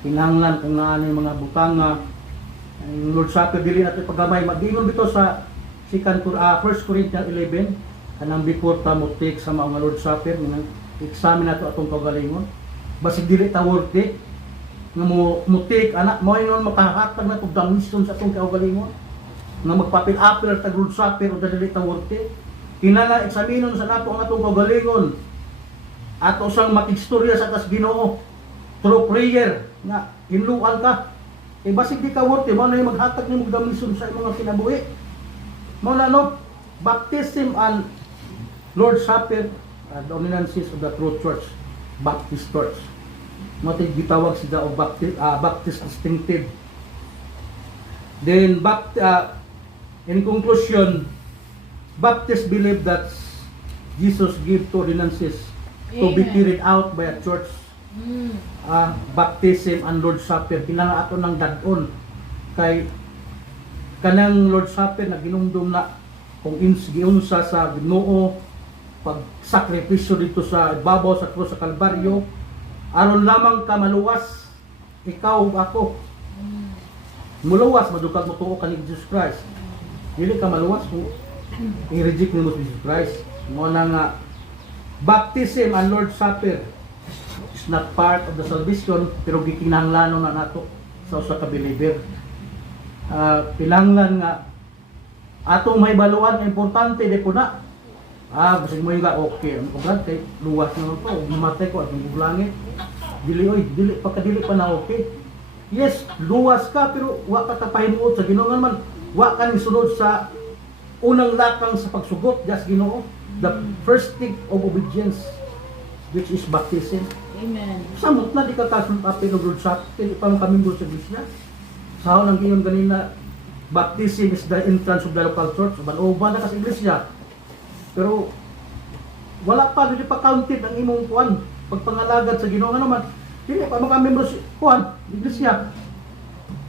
Kinahanglan kung nga ano yung mga butanga. Ang Lord's Supper dili nato pagamay. Mag-ingon bito sa 1 Corinthians 11. Kanang before ta mo take sa mga Lord's Supper, examine nato atong kagalingon. Basig dili ta worthy nga mo take anak mo ingon makahatag na to damison sa atong kagalingon. Nga magpapil-apil ta Lord's Supper o dili ta worthy. Kinala eksaminon sa nato ang atong kagalingon. Ato sang makigstorya sa tas Ginoo through prayer nga hinluan ka. Basig di ka worthy, mao na yung maghatag nimo damison sa imong kinabuhi. Mao na no, baptism and Lord's Supper, the ordinances of the true church, Baptist church. Mati gitawag sila og Baptist distinctive. Then in conclusion, Baptists believe that Jesus gave two ordinances to be carried out by a church. Baptism and Lord's Supper kinahanglan ato nang dadon kay kanang Lord's Supper na ginumdum na kung giunsa sa Ginoo pag sakripisyo dito sa ibabaw sa krus sa Kalbaryo aron lamang ka maluwas ikaw ug ako muluwas madukag mo tuo ka ni Jesus Christ dili ka maluwas kung i-reject nimo si Jesus Christ mo na nga Baptism and Lord's Supper is not part of the salvation, pero gikinahanglanon na nato sa usa ka believer. Pilanglan nga atong may baluan importante di po na. Basig mo yung okay, ang kubrad kay luwas na to, mamatay ko atong langit. Dili pa na okay. Yes, luwas ka pero wa ka kapahimuot sa Ginoo man. Wa ka ni sunod sa unang lakang sa pagsugot just Ginoo. The first thing of obedience, which is baptism. Amen. Samot na di ka kasunod apin o Lord sa atin, ipang kami mo sa Iglesia. Sa nang giyon ganina, baptism is the entrance of the local church. Uban na ka sa Iglesia. Pero wala pa, hindi pa counted ang imong kuan. Pagpangalagad sa Ginoo nga naman, hindi pa mga membro sa kuan, Iglesia.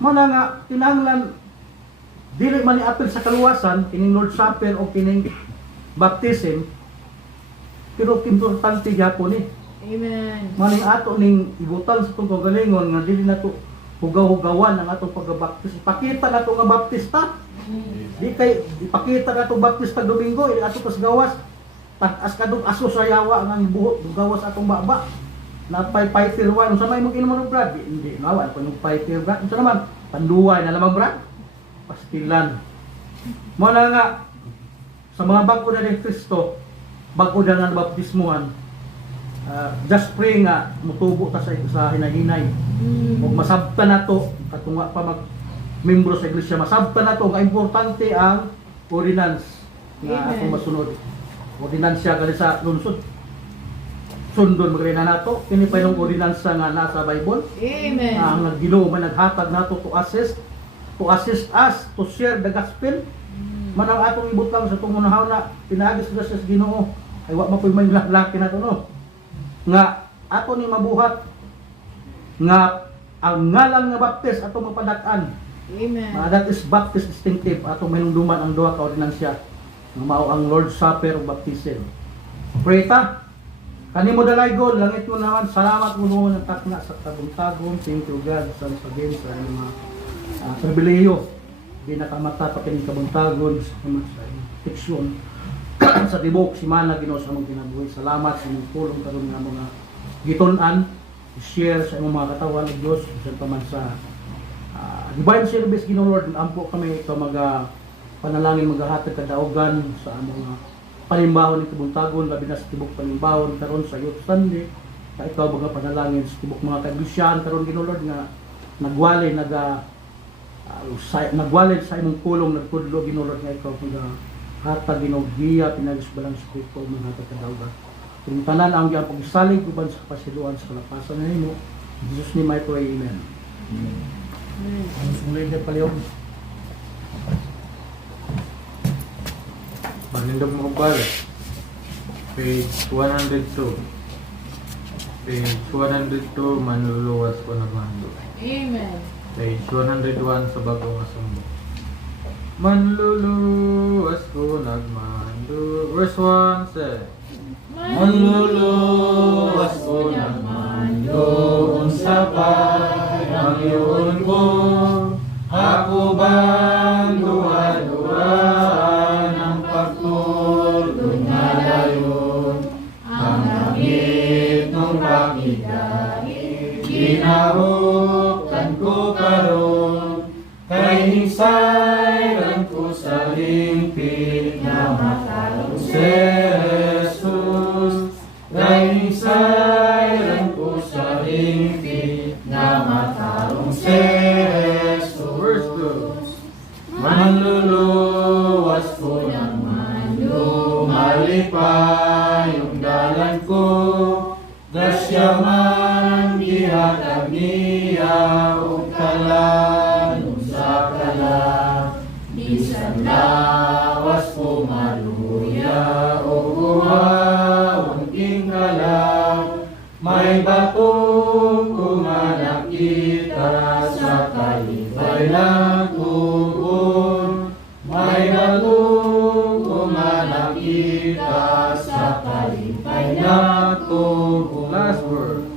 Mana nga, tinanglan, dili man i-apil sa kaluwasan, kining Lord Supper o kining baptism, pero importante gyapon ni. Amen. Maning ato ning ibutan sa itong kagalingon nga dili na to hugaw-hugawan ang atong pagbaptis. Ipakita na to nga baptista. Di kay ipakita na to baptista Domingo, ato kas gawas. As kadung aso sa yawa ang buhot gawas atong baba. Na pay tirwan sa may mong inuman brad. Hindi nawa ko nung pay tirwan. Unsa naman? Panduway na lamang brad. Pastilan. Mo na nga sa mga bago na ni Kristo, bago na nga baptismuhan, just pray nga mutubo ta sa hinahinay. Ug masabtan nato katunga pa mag membro sa iglesia, masabtan nato nga importante ang ordinance nga atong masunod. Ordinansya gali sa lungsod. Sundon magrena nato kini pa yung ordinansa nga nasa Bible. Amen. Ang Ginoo man naghatag nato to assist us to share the gospel. Man ang atong ibutang sa tungunahaw na pinaagis sa Ginoo ay wa mapoy may laki nato no. Nga ato ni mabuhat nga ang ngalan nga baptist ato mapadak-an. Amen. That is baptist distinctive ato manungduman ang duha ka ordinansya nga mao ang Lord's Supper ug baptism. Pray ta. Kanimo dalaygon langit mo naman salamat mo ng takna sa tagong-tagong. Thank you God sa pagin sa mga pribilehiyo. Di nakamata pa kining kabuntagon sa proteksyon sa tibok si mana Ginoo sa among kinabuhi. Salamat sa imong tulong karon nga mga gitun-an share sa imong mga katawan ng Dios sa paman sa divine service Ginoo Lord. Ampo kami ito panalangin maghahatag kadaugan sa among panimbawon ng kabuntagon labi na sa tibok panimbawon karon sa Youth Sunday. Ikaw mga panalangin sa tibok mga kaiglesiyan karon Ginoo Lord nga nagwali nagwalid sa imong pulong nagtudlo Ginoo Lord nga ikaw hatag Ginoo giya pinagisbalang sa Kristo mga hatag kadaugan. Kung tanan ang gyang pagsalig uban sa kapasiluan sa kalapasan nimo. In Jesus name I pray, amen. Ang sumulay na palihog. Manindog mo balik. Page 102. Page 102, manluluwas ko nagmando. Amen. Page 101 sa bagong asumbo. Manluluwas ko nagmando. Verse 1 says, Manluluwas ko naman doon sa Panginoon ko. Ako bang luha-luhaan ang pagtulog na layon? Ang langit ng pagigait, ginahukan ko karon. Kay hinsayran ko sa limpid na mata si Jesus. Kay hinsayran ko sa limpid na mata si verse 2. Manluluwas ko naman, lumalipay yung dalan ko. Grasya man gihatag niya o kalanong sa kala. Bisan lawas ko maluya o uhaon king kala. May batong ko nga nakita sa kalibay na tugon. May batong ko nga nakita sa kalibay na tugon. Last word.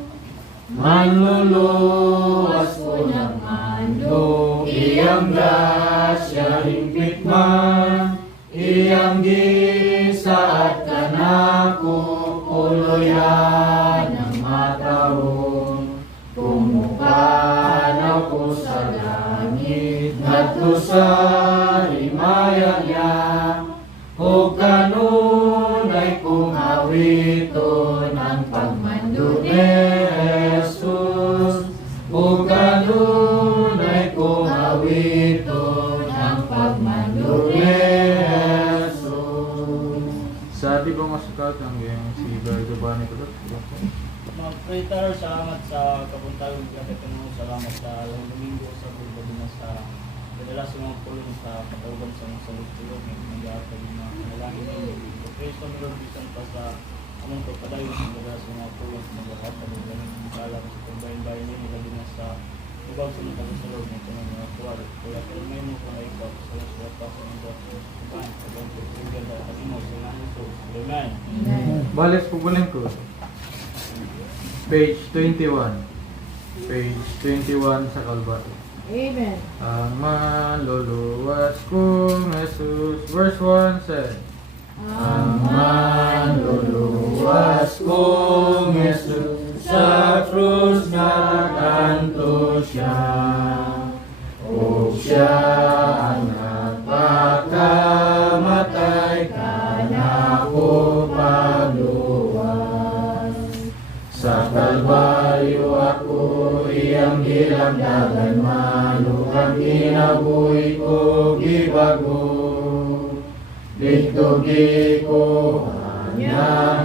Manluluwas ko naman do, iyang grasya hingpit man, iyang gisaad kanako o krus sa himaya niya, o kanunay kong awiton ang pagmando ni Jesus. O kanunay kong awiton ang pagmando ni Jesus. Sa di ba masukal ang yung si Bergo ba ni Kulot? Mag-pray tayo, salamat sa kapuntahan ng Kapitano, salamat sa alang domingo sa bulbado na sa kadala sa mga pulong sa katawag sa mga salutulog ng mag-aatay ng mga kanalangin ng Kristo ng Lord bisan pa sa among pagpadayon ng kadala sa mga pulong sa mag-aatay ng mga kalam sa pagbayan-bayan niya nilagay na sa ubang sa mga kagusalog ng ito ng mga kuwari. Kaya kung may mo kung ay ikaw sa sulat pa sa mga kuwari, pagbayan ko sa ganda at imo sa mga ito. Amen. Bales po ko. Page 21. Page 21 sa Kalbaryo. Amen. Ang manluluwas kong Jesus. Verse 1 said, Ang manluluwas kong Jesus, sa krus nagkanto siya, o siya ang nagpakamatay kanako pagluwas. Sa Kalbaryo ako iyang gilamdagan, malugang kinabuhi ko gibago. Dito gi ko hanyang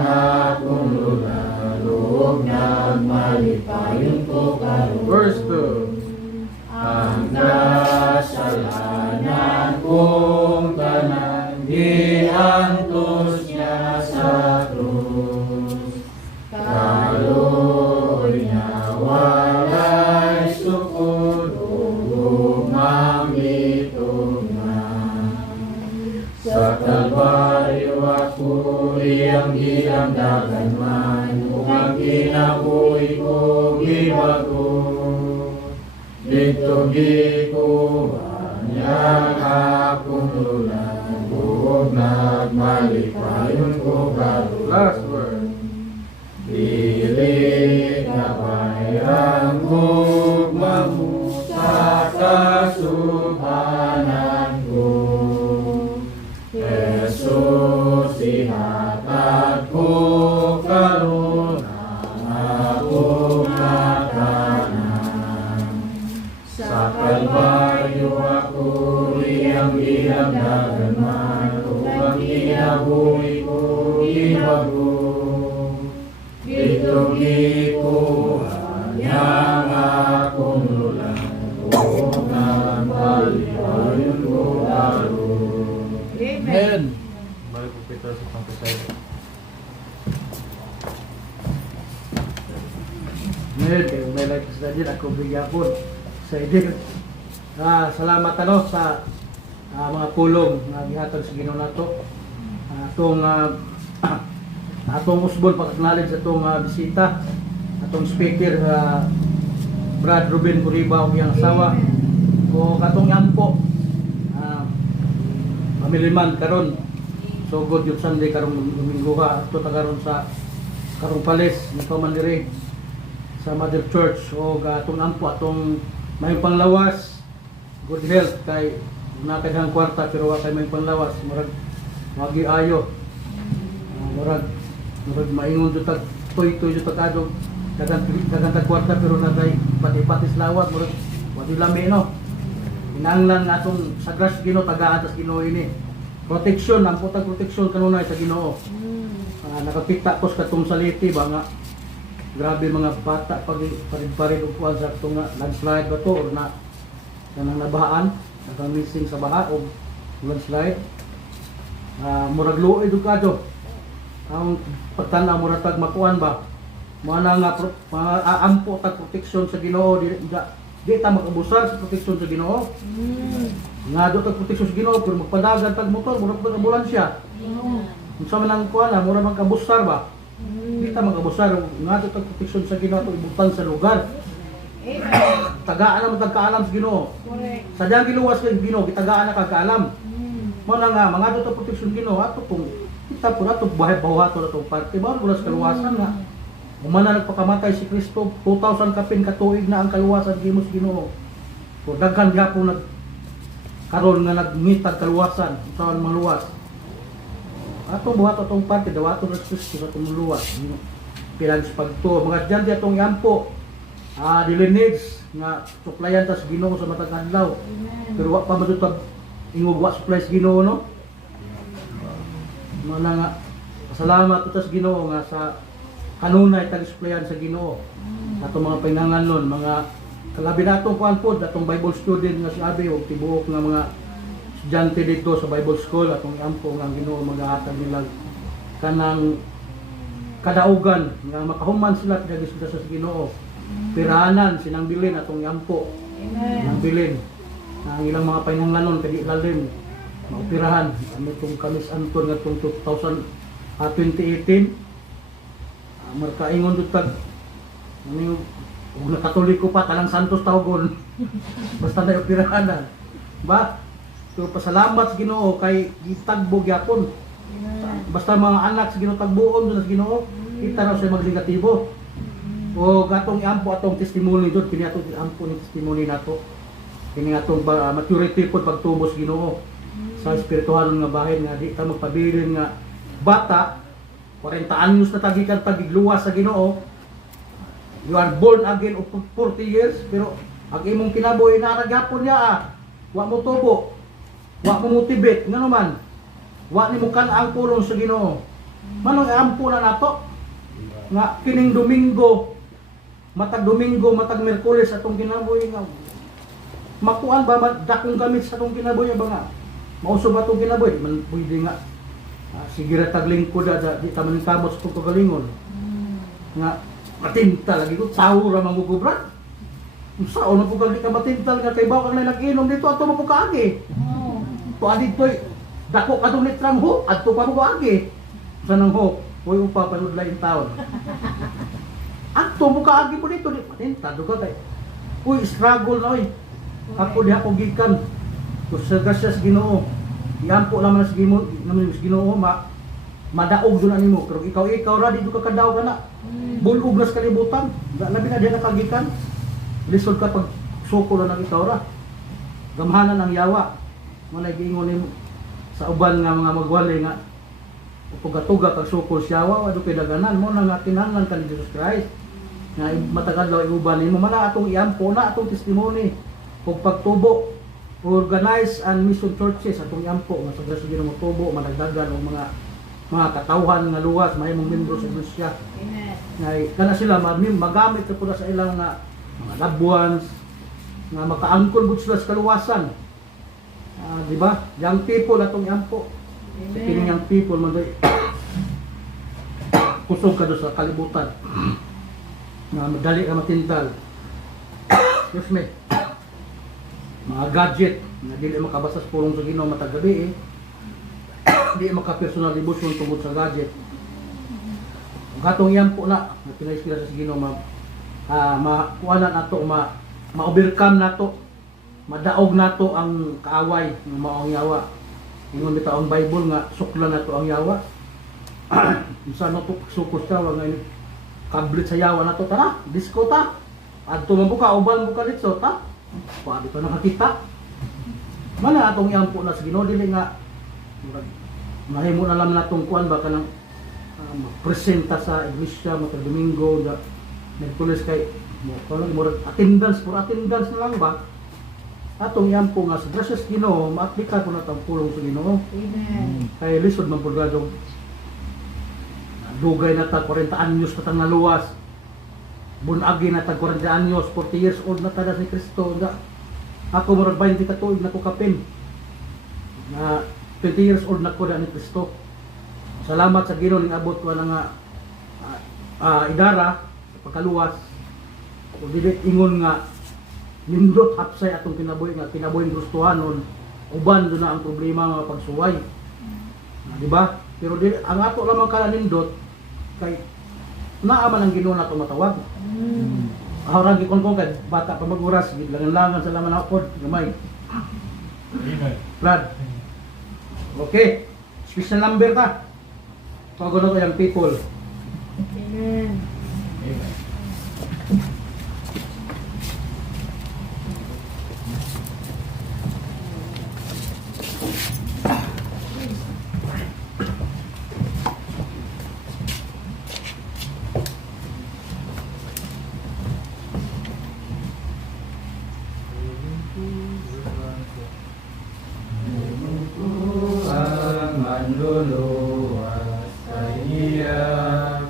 akong lugar, luog nagmalipayon ko karon. verse 2. Ang kasalanan kong tanan, giantos niya sa krus. Kaloy niya walay sukod, ugmang bitog na. Sa Kalbaryo ako iyang giamdagan, manukang kinabuhi ko gibago. Dito di ko hanyang akong lulan, buog nagmalipayon ko karon. Last word. Dili na bayang gugma mo sa kasubhanan ko. Jesus, ihatag ko karon ang akong nakanan. Sa Kalbaryo ako iyang gihamdagan, manukang kinabuhi ko gibago. Dito gi ko hanyang akong lulan, buog nagmalipayon ko karon. Amen. Balik po Peter sa pangkasay. Ngayon, kaya may like sa din ako bigyapon sa idin. Salamat sa mga pulong na gihatag sa Ginoo nato. Atong usbon pag-acknowledge sa atong bisita, atong speaker Brad Ruben Curiba ug iyang asawa o katong ampo pamiliman karon. So good yung Sunday karong Domingo ato ta karon sa karong Pales ni Commander sa Mother Church o atong ampo atong may panglawas, good health kay nakadang kwarta pero wa kay may panglawas, murag wagi ayo, murag maingon jud tag toy-toy jud tag adog dagang kwarta pero nakay pati-pati lawat, murag wagi lami no. Kinahanglan natong sa grace Ginoo tagaan tas Ginoo ini. Protection, ang putang protection kanunay sa Ginoo. Nakakita ko sa katong saliti ba nga grabe mga bata parid-parid og kuan sa katong landslide ba to or na kanang nabahaan, nakamising sa baha o landslide. Murag luoy dug kadto. Ang pagtanaw murag tag makuan ba. Mana nga ampo tag protection sa Ginoo di ta makabusar sa protection sa Ginoo. Nga do tag proteksyon sa Ginoo pero magpadagan tag motor murag pag ambulansya. Unsa man ang kuan mura man kabusar ba? Di ta magabusar nga do tag proteksyon sa Ginoo ibutang sa lugar. Tagaan na matag kaalam sa Ginoo. Sadyang giluwas kay Ginoo gitagaan na kagkaalam. Mo na nga mga do tag proteksyon Ginoo ato pong kita pura to bahay bawato na tong parte ba wala sa kaluwasan nga. Umana nagpakamatay si Kristo 2000 kapin katuig na ang kaluwasan gimos Ginoo. So daghan gyapon karon nga nagmitag kaluwasan, taon maluwas. Ato buhat atong parte dawaton ra Kristo sa atong luwas. Pilag sa pagtuo mga estudyante atong iampo. Dili needs nga suplayan tas Ginoo sa matag adlaw. Pero wa pa matutag ingog wa supply sa Ginoo no. Mana nga salamat tas Ginoo nga sa kanunay tag suplayan sa Ginoo. Sa atong mga pinanganon, mga kalabi natong kuan pod atong Bible student nga si Abi og tibuok nga mga estudyante dito sa Bible School atong iampo nga ang Ginoo magahatag nila kanang kadaugan nga makahuman sila pinagi sila sa Ginoo. Pirahanan sinang bilin atong iampo. Nang bilin ang ilang mga pinanglanon kadi lalim maupirahan ano tong Kamis Anton nga tong 2018 markaingon tutag ano kung nakatoliko pa talang Santos tawgon basta na operahan na ba so pasalamat sa Ginoo kay gitagbo gyapon basta mga anak sa Ginoo tagbuon sa Ginoo kita na sa magligatibo o gatong iampo atong testimony dot kini atong iampo ni testimony nato kini atong maturity pod pagtubo sa Ginoo sa espirituhal nga bahin nga di ta magpabilin nga bata 40 anyos na tagikan pagigluwas sa Ginoo. You are born again of 40 years pero ang imong kinabuhi na gyapon niya wa mo tubo wa mo motivate ngano man wa nimo kan-ang pulong sa Ginoo manong iampo na nato nga kining Domingo matag Miyerkules atong kinabuhi nga makuan ba dakong gamit sa atong kinabuhi ba nga mauso ba atong kinabuhi man pwede nga sige ra taglingkod di ta man kamot sa pagkagalingon nga matintal lagi ko tawo ra mangugubra unsa ono po kag di ka matintal nga kay bawo kang nag-inom dito ato mo po kaagi to adito dako kadto litrang ho adto pa mo kaagi sa nang ho oy upa panudlay in taon adto mo kaagi po dito di matintal duga kay uy struggle na oy ako di ako gikan to sa gracias Ginoo iampo naman sa Ginoo madaog doon nimo pero ikaw ra dito ka kadaw kana bulog na sa kalibutan labi na diha nakagikan lisod ka pag suko na ikaw ra gamhanan ang yawa mo na giingon nimo sa uban nga mga magwali nga pugatuga kag suko sa yawa adu kay daganan mo na nga kinahanglan ka ni Jesus Christ nga matagad daw iuban nimo mala atong iampo na atong testimony ug pagtubo organize and mission churches atong iampo nga sa grasya Ginoo mo tubo madagdagan og mga katawhan nga luwas mahimong membro sa iglesia. Amen. Ngay kana sila magamit sa pud sa ilang nga mga loved ones nga makaangkol bud sila sa kaluwasan. Di ba? Young people atong iampo. Sa kining young people man day kusog ka do sa kalibutan. Nga madali ka matintal. Excuse me. Mga gadget nga dili makabasa sa pulong sa Ginoo matag gabi di maka-personal devotion tungod sa gadget. Katong yan po na pinaiskila sa Ginoo makuanan nato ma-overcome nato madaog nato ang kaaway ng maong yawa. Ingon bitaw ang Bible nga suklan nato ang yawa. Unsa nato sukos yawa nga kablit sa yawa nato tara disco ta adto man buka uban buka dito ta pwede pa nakakita mana atong iampo na sa Ginoo dili nga mahimo na lang natong kuan ba kanang presenta sa iglesia matag Domingo da Miyerkules kay mo attendance na lang ba atong iampo nga sa gracias Ginoo maaplika ko na tang pulong sa Ginoo. Amen. Kay lisod man pud gadong dugay na ta 40 anyos na tang naluwas bunagi na tag 40 anyos 40 years old na tada si Kristo nga ako murag 20 ka tuig na ko kapin na 20 years old na ko ni Kristo. Salamat sa Ginoo ning abot ko nga idara sa pagkaluwas. Kung dili ingon nga nindot hapsay atong kinabuhi nga kinabuhing Kristohanon uban do na ang problema nga pagsuway. Di ba? Pero dili ang ato lamang kala nindot kay naa man ang Ginoo nato matawag. Ahora gikon ko kay bata pa maguras gidlangan-langan sa laman ako gamay. Brad. Okay, special number ka. Pagulo ko yung people. Amen. Amen. luluwas sa iya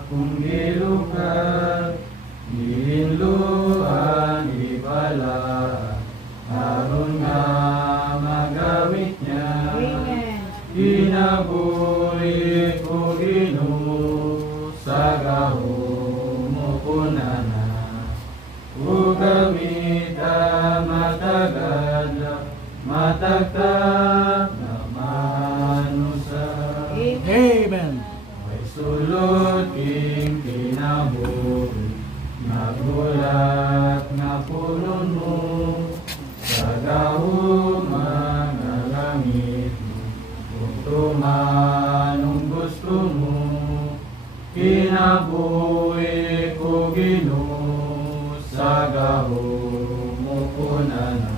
kung gilukan gihinluan ibala aron nga magamit niya kinabuhi ko Ginoo sa gahom mo kunana ug gamit matagad matagtag na manusa Amen. may sulod king kinabuhi nagulat nga pulon mo sa gahom nga langit kung tumanong gusto mo kinabuhi ko Ginoo sa gahom mo kunana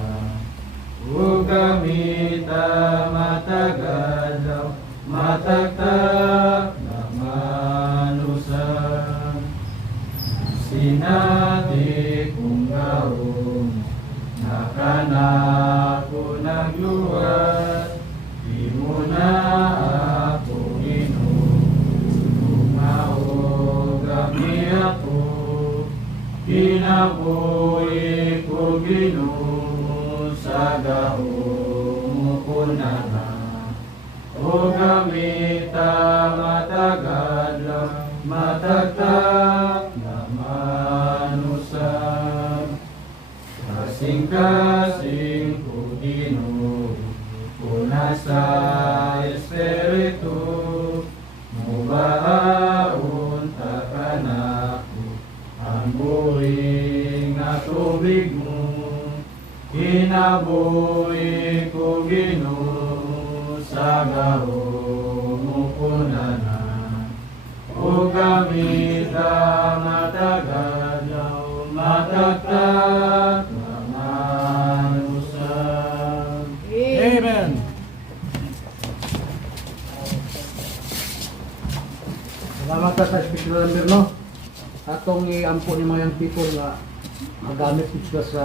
ug gamita matagad matagtag na manusan sinati kong gahom nakanako nagluwas di mo na ako Ginoo gami ako kinabuhi ko Ginoo sa gahom mo kunana o gamita matagad matagtag na manusan kasing-kasing ko Ginoo kuna sa Espiritu mubaon ta kanako ang buhing nga tubig mo kinabuhi ko Ginoo sa gahom mo kunana o gamita matagad matagtag na manusan Amen. Salamat sa Speaker Number, no? Atong iampo ni mga young people nga magamit sila sa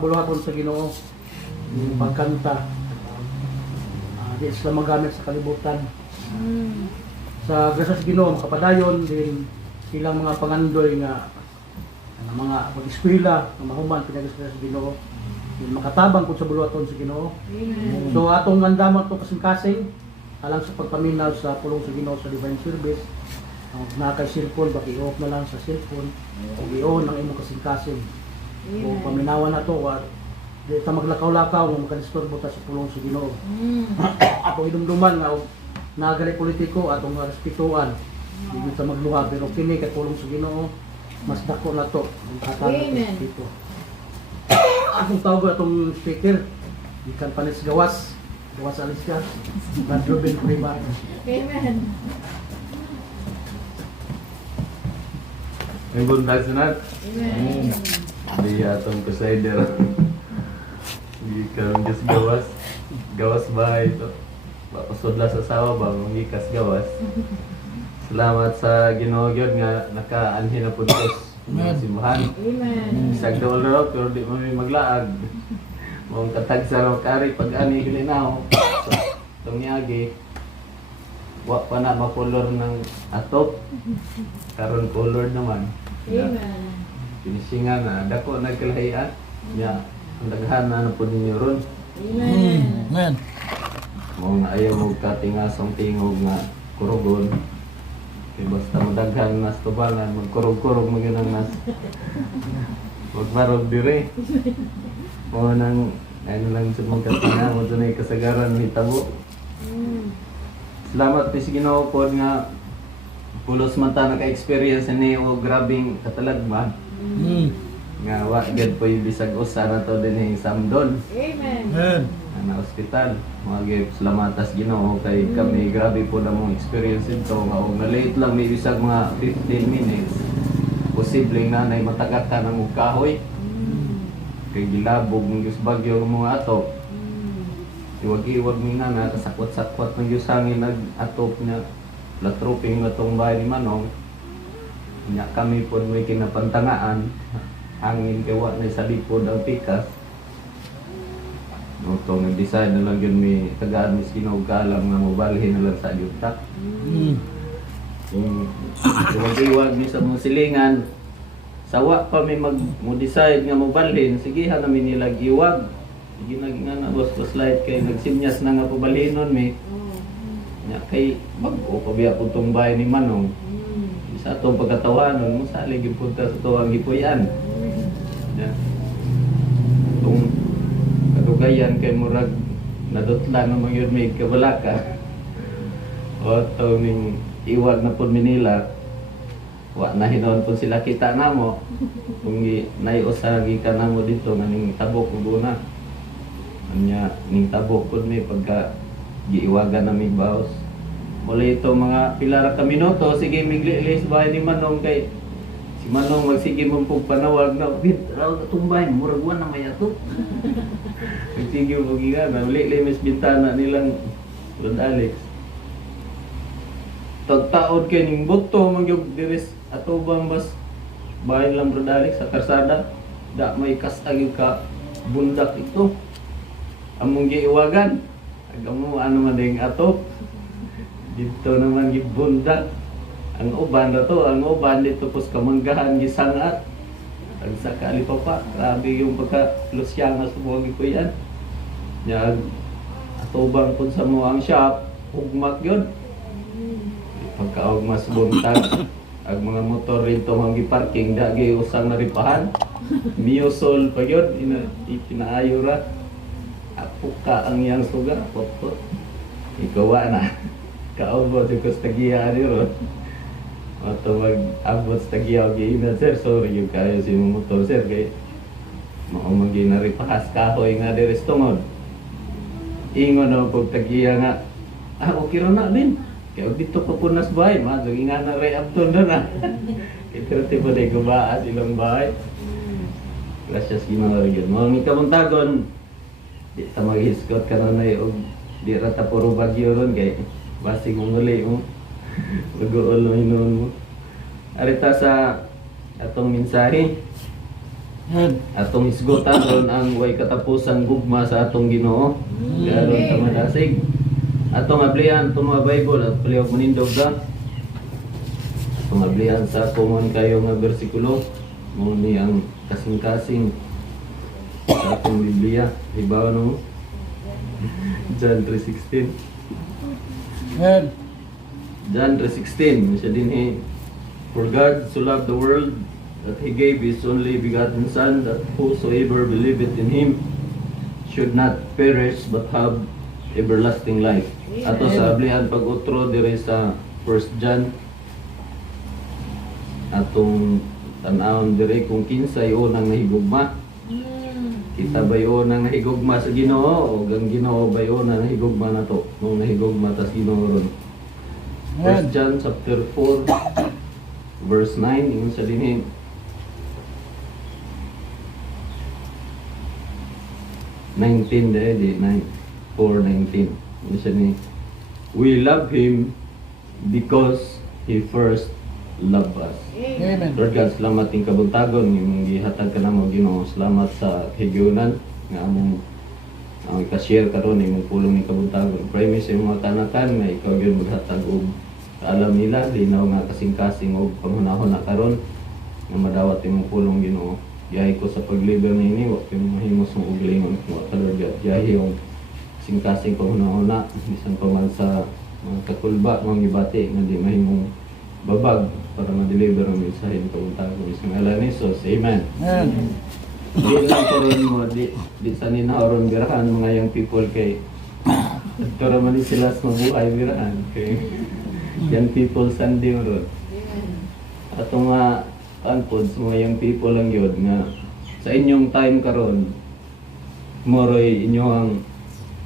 buluhaton sa Ginoo, yung pagkanta. Di sila magamit sa kalibutan. Sa grasya sa Ginoo, makapadayon din ilang mga pangandoy nga mga pag-eskwela, nga mahuman pinagasya sa Ginoo. Yung makatabang po sa buluhaton sa Ginoo. So atong gandaman to kasing-kasing alang sa pagpaminaw sa pulong sa Ginoo sa divine service. Ang nakay cellphone, baki i-off na lang sa cellphone o i-on ang imong kasing-kasing. Kung paminawan na to, di ta maglakaw-lakaw ng makadisturbo ta sa pulong sa Ginoo. Atong idumduman nga nagali politiko atong respetuan. Hindi ta magluha pero kini kay pulong sa Ginoo mas dako na to ang hatag sa dito. Akong tawag atong speaker ikan panis gawas alis ka Brad Ruben Kuriba. Amen. Ang buntag sunat. Amen. Di atong presider. Di karon gas gawas. Gawas bahay ito. Mapasudla sa sawa ba mangikas gawas. Salamat sa Ginoo gyud nga nakaanhin na puntos. Amen. Simbahan. Amen. Isang daw raw pero di mo maglaag. Mong katag sa raw kari pag ani hilinaw. Tong niagi. Wa pa na makolor ng atop. Karon color naman. Amen. Pinisingan na dako nagkalahian. Ya, ang daghan na po ninyo ron. Amen. Amen. Mong ayaw mo katingasong tingog nga kurugon. Kaya basta madaghan nas tubangan, magkurog-kurog mo yun ang nas. Huwag marog dire. O nang, ano lang sa mong katinga, mo doon ay kasagaran ni tabo. Salamat ni si Ginoo po nga pulos man ta naka-experience ni o grabing katalagman. Nga wa gid po yung bisag usa na to din yung samdon. Amen. Amen. Na ospital. Mga gib salamatas Ginoo kay kami grabe po na mong experience ito nga og na late lang may bisag mga 15 minutes. Posibleng nanay matagatan ang og kahoy. Kay gilabog ng Diyos bagyo ang mga atop. Iwag-iwag ni na kasakwat-sakwat ng Diyos hangin nag-atop niya. Latroping na itong bahay ni Manong. Nya kami po may kinapantangaan. Hangin kay wa na sa lipod ang pikas. No, to nag-decide na lang yun may tagaan mis kinaugalang nga mobalhin na lang sa yuta. Kung iwag mi sa mong silingan, sawa pa may mo-decide nga mobalhin, sige ha namin nilag iwag. Sige nga na boss light kay nagsimyas na nga pabalhinon mi. Nya kay bag-o pabiya po tong bahay ni Manong. Sa atong pagkatawanon mo sali gipunta sa tuwang gipuyan. Nya. Kung kadugayan kay murag nadutlan ng mga yun may kabalaka. O to ning iwag na po Manila. Wa na hinon po sila kita namo. Kung naiusa gikan namo dito nga ning tabok ug una. Anya ning tabok pud may pagka giiwagan na mig baos. Mula ito mga pilara ka minuto, sige miglilis bahay ni Manong kay si Manong magsige mong pong panawag na bit raw tumbay murag wa na may ato. Sige mo giga na lilis bintana nilang Lord Alex. Tagtaod kay ning boto magyug diris ato bang bas bahay lang Lord Alex sa karsada da may kasag ka bundak ito. Among giiwagan agamo ano man ding ato. Dito naman gibundak. Ang uban na to, ang uban dito pos kamanggahan gisangat. Ang sa kalipapa, grabe yung pagka-lusyang na sumuwagi ko yan. Yan, atubang po sa mo ang shop, hugmak yun. Pagka-ugmas buntag, ang mga motor rito ang giparking, dagi usang naripahan. Miosol pa yun, ipinaayo ra. Apuka ang yang suga, pot-pot. Ikawa na. Kaabot yung kastagiya niyo. Ato mag-abot sa tagiya o giinan, sir. Sorry yung kayo si motor, sir. Kaya maumagi na rin pahas kahoy nga di restungod. Ingon na po tagiya nga. Okay rin na din. Kaya dito pa punas bahay. Madog nga na rin abton na na. Ito tipo na gubaas ilang bahay. Gracias ginawa yun. Mga ikamuntagon, di ta mag-hiskot ka na o di rata puro bagyo ron kay basig mong uli mo. Mag-uol mo hinuon mo. Arita sa atong mensahe. Atong isgotan ron ang way katapusang gugma sa atong Ginoo. Garon ta madasig. Atong ablihan itong mga Bible at paliwag manindog ka. Atong ablihan sa common kayo nga bersikulo. Muna ang kasing-kasing sa atong Biblia. Ibaw no? John 3:16. John 3:16. Siya din For God so loved the world that He gave His only begotten Son, that whosoever believeth in Him should not perish but have everlasting life. Ato sa ablihan pag-utro dire sa 1 John atong tan-awon dire kung kinsay unang nahigugma. Kita ba unang nahigugma sa Ginoo o ang Ginoo ba unang nahigugma nato nung nahigugma ta sa Ginoo ron. 1 John chapter 4 verse 9 ingon sa dinhi. Di 4:19. We love Him because He first loved us. Amen. Lord God, salamat yung kabuntagon, yung gihatag ka na mo, Ginoo. Salamat sa higyonan nga among ang ikashare karon imong pulong ni kabuntagon. Pray mi sa imong mga kanakan nga ikaw gyud maghatag og alam nila linaw nga kasing-kasing og panghunahon na karon nga madawat imong pulong, Ginoo. Yahi ko sa pagliber nini wa kay mahimos mo og lingon ko sa Lord God. Yahi yung kasing-kasing panghunahon na bisan pa man sa mga kakulba mga gibati nga di mahimong babag para ma-deliver ang mensahe ng kabuntagon sa ngalan ni Jesus. Amen. Di lang karon mo, di sa ninaoron birahan mga young people kay ito raman sila sa mabuhay birahan kay young people Sunday ron. Ato nga anpod sa mga young people lang yun nga sa inyong time karon moroy inyong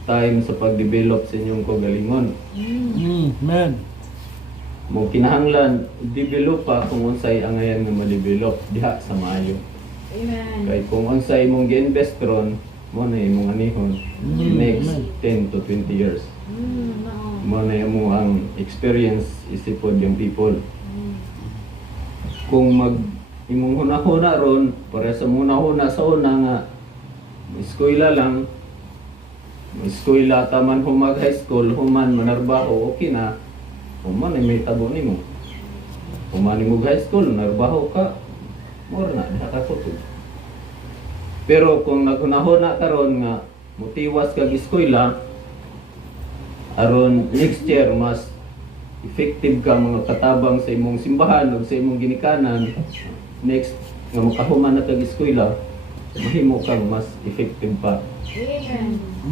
time sa pag-develop sa inyong kagalingon. Amen. Mo kinahanglan develop pa kung unsay angayan nga ma-develop diha sa maayo. Amen. Kay kung unsay imong gi-invest ron mo na imong anihon next 10 to 20 years. Mo na imo ang experience isipod yung people. Kung mag imong hunahuna ron para sa hunahuna sa una nga eskwela lang eskwela taman humag high school, human manarbaho, okay na. Human ay may tabo nimo. Human mo high school, narbaho ka, more na, diha ka kutog. Pero kung nagunahon na karon nga, mutiwas kag eskwela, aron next year mas effective ka mga katabang sa imong simbahan o sa imong ginikanan, next nga makahuman na kag eskwela, mahimo kang mas effective pa.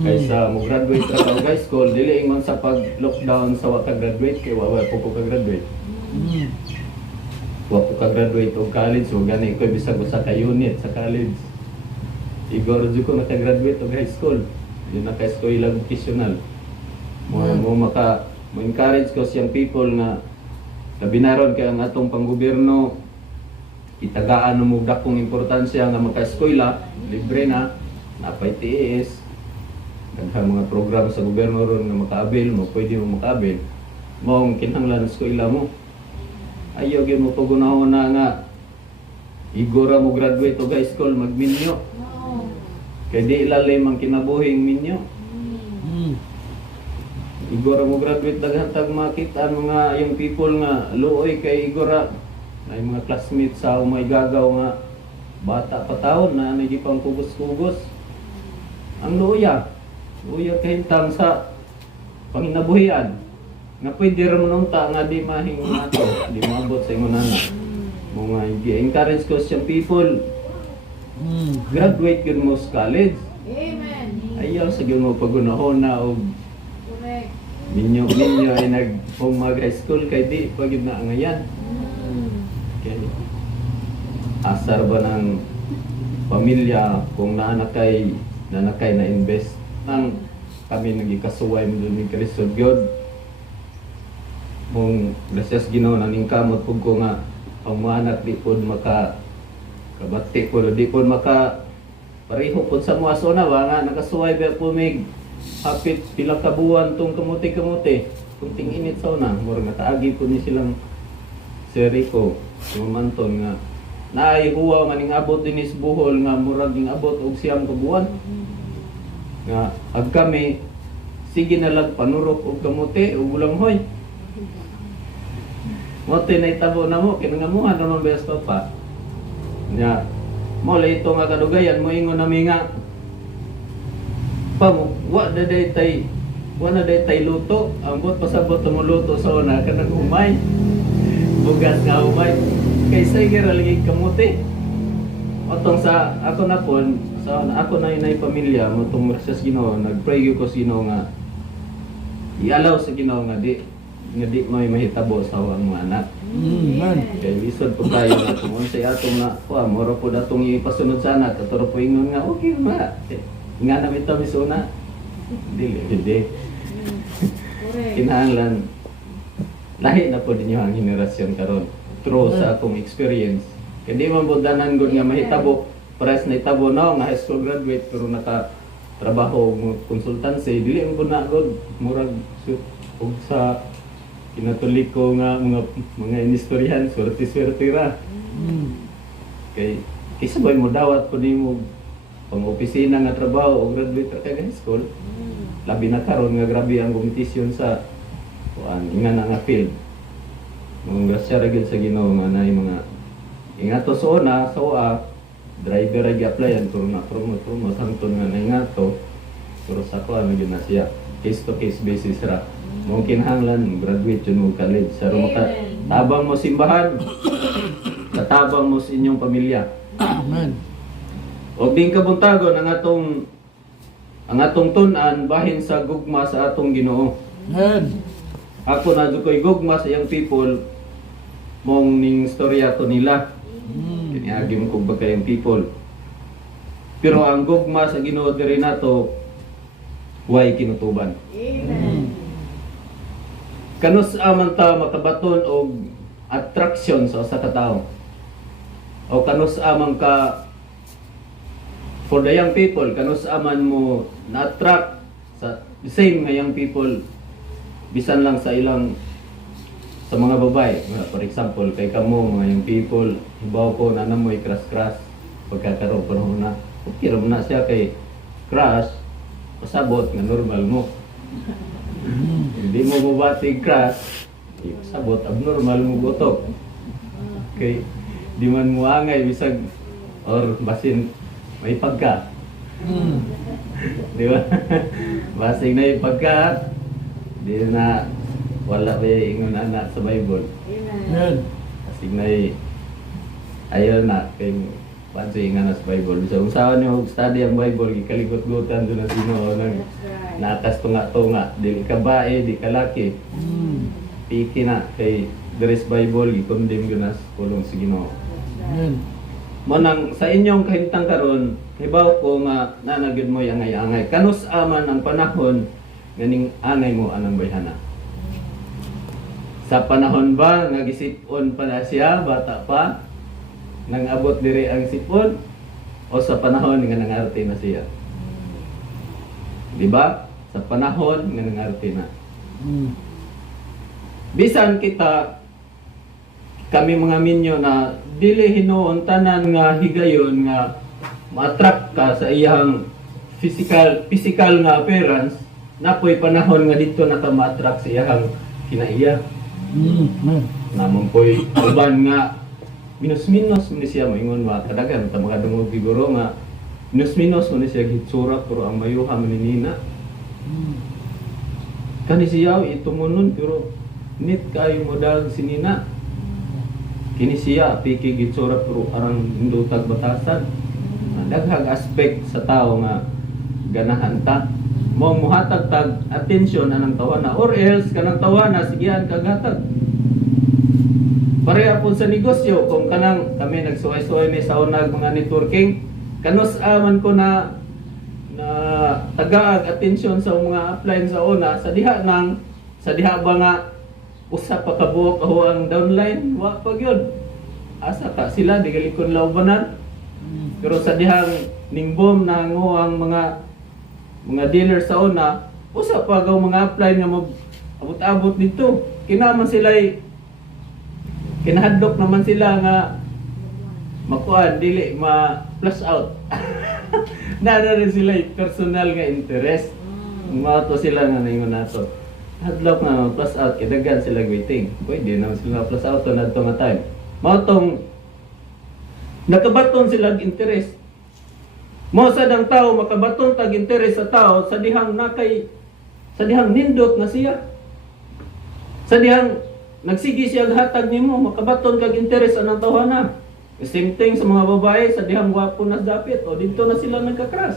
Kaysa mo graduate ka sa high school, dili ingon sa pag-lockdown sa wa ka graduate kay wa po ko ka graduate. Wa po ka graduate og college so gani ko bisag usa ka unit sa college. Igor jud ko naka-graduate og high school. Di naka-eskwela vocational. Mo encourage ko siyang people nga kabinaron kay ang atong panggobyerno itagaan mo dakong importansya nga maka-eskwela, libre na, napay TES, daghang mga program sa gobyerno ron nga makaabil mo, pwede mo makaabil, maong kinahanglan eskwela mo. Ayaw gyud mo pagunahon na nga igora mo graduate og high school magminyo. Kay di ilalim ang kinabuhing minyo. Igora mo graduate daghan tag makita ang mga yung people nga luoy kay igora ay mga classmates sa umay gagaw nga bata pa taon na nagipang kugos-kugos. Ang luya kahintang sa panginabuhian nga pwede ra mununta nga di mahingon nato, di maabot sa ingon ana. Mga encourage ko siyang people graduate gyud mo sa college. Ayaw sa gyud mo pagunahon na og minyo ay nag-mag high school kay di pa gyud na ngayan. Okay. Asar ba ng pamilya kung naanakay na invest nang kami nagikasuway mo doon ni Kristo gyud mong gracias Ginoo naning kamot pud ko nga ang mga anak di pod maka kabati pod di pod maka pareho pod sa mga sona ba nga nakasuway ba pumig hapit pila ka buwan tong kamuti kung ting-init sa una mura nga taagi po ni silang Serico Manton nga naay huwa maning abot dinis buhol nga murag ning abot og siyam ka buwan nga ag kami sige na lang panurok og kamuti og ulanghoy mo tinaytabo na mo kinangamuhan naman bes papa nya mo lay ito nga kadugayan mo ingon nami nga pa wa na day luto ambot pasabot mo luto sa una kanang umay bugas nga umay kaysa gira lagi kamuti otong sa ako na pon sa ako na inay pamilya mo tong sa Ginoo nagpray ko sa Ginoo nga i-allow sa Ginoo nga di may mahitabo sa mga anak. Kay lisod po tayo na kung unsay atong na moro po datong ipasunod sa anak katuro po ingon nga okay ma nga na bitaw misuna dili kinahanglan lahi na po ninyo ang henerasyon karon true sa akong experience kaya di man budanan gud nga mahitabo pares na itabo no nga high school graduate pero naka trabaho mo consultancy dili mo na gud murag ug sa kinatulik ko nga mga inistoryahan swerte ra kay kisabay mo dawat po nimo pang opisina nga trabaho o graduate ka kay high school labi na karon nga grabe ang competition sa inga na nga field mga grasya ra gyud sa Ginoo nga nay mga ingato sa una sa wa driver ra gi-applyan pero na promote hangtod nga ingato pero sa ko ano gyud na siya case to case basis ra mo kinahanglan graduate yun mo college sa maka tabang mo simbahan katabang mo sa inyong pamilya. Amen. Og ding kabuntagon ang atong tun-an bahin sa gugma sa atong Ginoo. Amen. Ako na koy gugma sa iyang people mong ning storya to nila. Kiniagi mo kog bagay ang people. Pero ang gugma sa Ginoo diri nato way kinutuban. Kanus aman ta makabaton og attraction sa usa ka tawo. O kanus amang ka for the young people, kanus aman mo na-attract sa the same nga young people bisan lang sa ilang sa mga babae. For example, kay kamo mga young people, hibaw ko na namoy crush pagkakaroon pa na. Okay ra na siya kay crush pasabot nga normal mo. Hindi mo mabatig crush, pasabot abnormal mo butok. Okay, di man mo angay bisag or basin may pagka. Di ba? Basig na yung pagka, di na wala pa yung ingon anak sa Bible. Amen. Basig na yung ayaw na kay pansi nga na sa Bible. So, kung saan nyo study ang Bible, ikaligot-gutan doon na sino nang natas tunga-tunga. Di ka bae, di ka laki. Piki na kay Deres Bible, ikondem yun na sa pulong sa Ginoo. Amen. Manang sa inyong kahintang karon, hibaw ko nga nanagid mo yung angay-angay. Kanus aman ang panahon ganing angay mo anang bayhana. Sa panahon ba nga gisipon pa na siya bata pa nang abot diri ang sipon o sa panahon nga nangarte na siya? Di ba? Sa panahon nga nangarte na. Bisan kita kami mga minyo na dili hinuon tanan nga higayon nga ma-attract ka sa iyang physical nga appearance, napoy panahon nga dito na ka ma-attract sa iyang kinaiya. Amen. Namon poy uban nga minus-minus mo ni siya moingon ba kadagan ta makadungog siguro nga minus-minus mo ni siya gitsura pero ang mayuha man ni Nina. Kani siya itumunon pero nit kayo modal si Nina. Kini siya piki gitsura pero arang indutag batasan. Daghang aspect sa tao nga ganahan ta. Mo muhatag tag attention anang tawana or else kanang tawana sigihan kagatag. Pareha po sa negosyo kung kanang kami nagsuway-suway ni sa unag mga networking, kanus aman ko na tagaag attention sa mga upline sa una sa diha ba nga usa pa ka buok aho ang downline wa pa gyud asa ka sila di galikon lawbanan pero sa dihang ningbom na ngo ang mga dealer sa una usa pa gaw mga upline nga abot-abot dito kinaman sila kinahadlok naman sila nga makuan dili ma plus out nana rin sila personal nga interest mato sila nga ningon nato hadlok na plus out kay daghan sila waiting. Pwede na sila plus out na adto nga time. Mao tong nakabaton sila og interest. Mao sa dang tao makabaton tag interest sa tao sa dihang nindot na siya. Sa dihang nagsigi siya hatag nimo makabaton kag interest anang tawhana. Same thing sa mga babae sa dihang gwapo na dapit o dito na sila nagka-crush.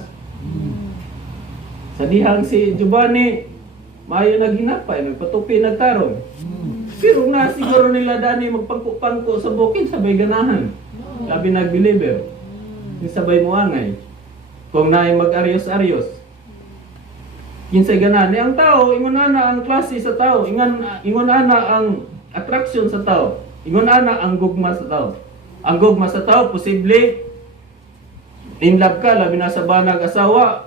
Sa dihang si Giovanni maayo naghinapay, nagpatupi, nagtarong. Pero na siguro nila dani magpangko-pangko sa bukid sabay ganahan. Labi nag-believer. Yung sabay muangay. Kung naay mag-aryos-aryos. Kinsay ganahan. Ang tao, ingon ana ang klase sa tao. Ingon ana ang attraction sa tao. Ingon ana ang gugma sa tao. Ang gugma sa tao, posible in love ka, labi na sa banag asawa.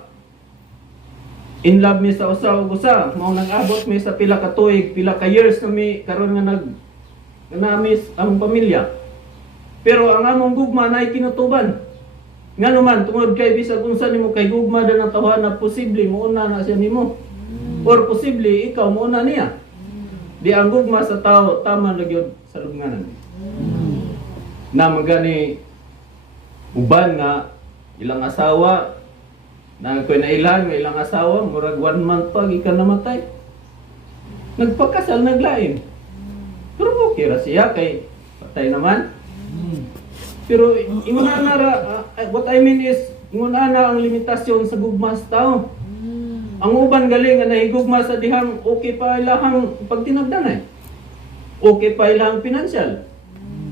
In love mi sa usa ug usa, mao nag-abot mi sa pila ka tuig, pila ka years na mi karon nga namis ang pamilya. Pero ang among gugma nay kinutuban. Ngano man tungod kay bisag unsa nimo kay gugma da ng tawhana posible mo una na siya nimo. Or posible ikaw mo una niya. Di ang gugma sa tao tama ra gyud sa lubnganan. Na magani uban nga ilang asawa na ko'y nailan, may ilang asawa, murag 1 month pa, gikan namatay. Nagpakasal, naglain. Pero okay ra siya, kay patay naman. Pero ingon ana what I mean is, ingon ana ang limitasyon sa gugma sa tao. Ang uban galing nga nahigugma sa dihang okay pa ilahang pagtinagdanay. Okay pa ilahang financial.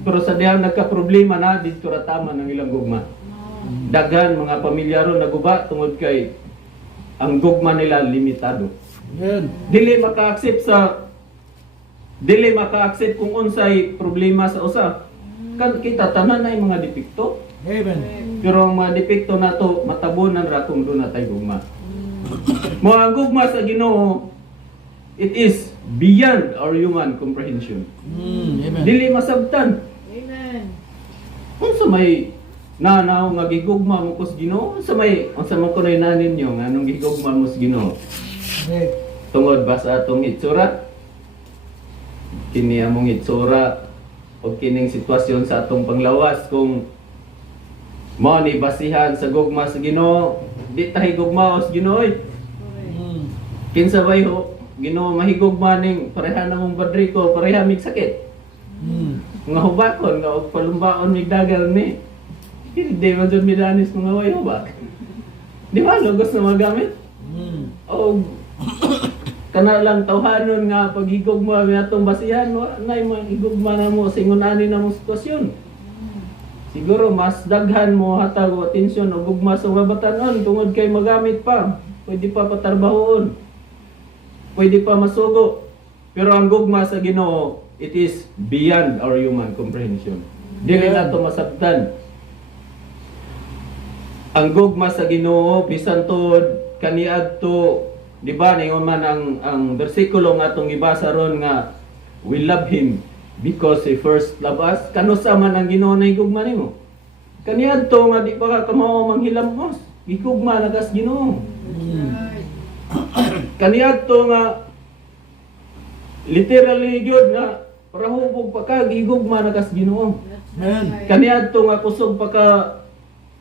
Pero sa dihang nagka-problema na, dito ra tama ng ilang gugma. Daghan mga pamilya ron naguba tungod kay ang gugma nila limitado. Dili maka-accept kung unsay problema sa usa. Kan kita tanan ay mga depekto. Amen. Pero ang mga depekto nato matabunan ra kung doon natay gugma. Mo ang gugma sa Ginoo, it is beyond our human comprehension. Amen. Dili masabtan. Amen. Unsa may na nga gigugma mo kus Ginoo sa may unsa man kunoy na ninyo nga anong gigugma mo sa Ginoo Amen. tungod ba sa atong itsura kini among itsura o kining sitwasyon sa atong panglawas kung mao ni basihan sa gugma sa Ginoo di ta higugma sa Ginoo oy. Mm. Kinsa bay ho Ginoo mahigugma ning pareha namong badriko pareha mig sakit Mm. nga hubakon nga og palumbaon mig dagal ni hindi man jud milanis mga way hubak di ba lugos na magamit Mm. o kana lang tawhanon nga paghigugma mi atong basihan wa nay mahigugma na mo singunani na mo sitwasyon siguro mas daghan mo hatag o atensyon o gugma sa mga batanon tungod kay magamit pa pwede pa patarbahoon pwede pa masugo pero ang gugma sa Ginoo it is beyond our human comprehension dili nato masabtan ang gugma sa Ginoo bisan tod kaniadto di ba ningon man ang bersikulo nga atong gibasa ron nga we love him because he first loved us kanusa man ang Ginoo na higugma nimo kaniadto nga di pa ka kamao manghilamos gigugma na kas Ginoo kaniadto nga literally gyud nga parahubog pa ka gigugma na kas Ginoo Amen. kaniadto nga kusog pa ka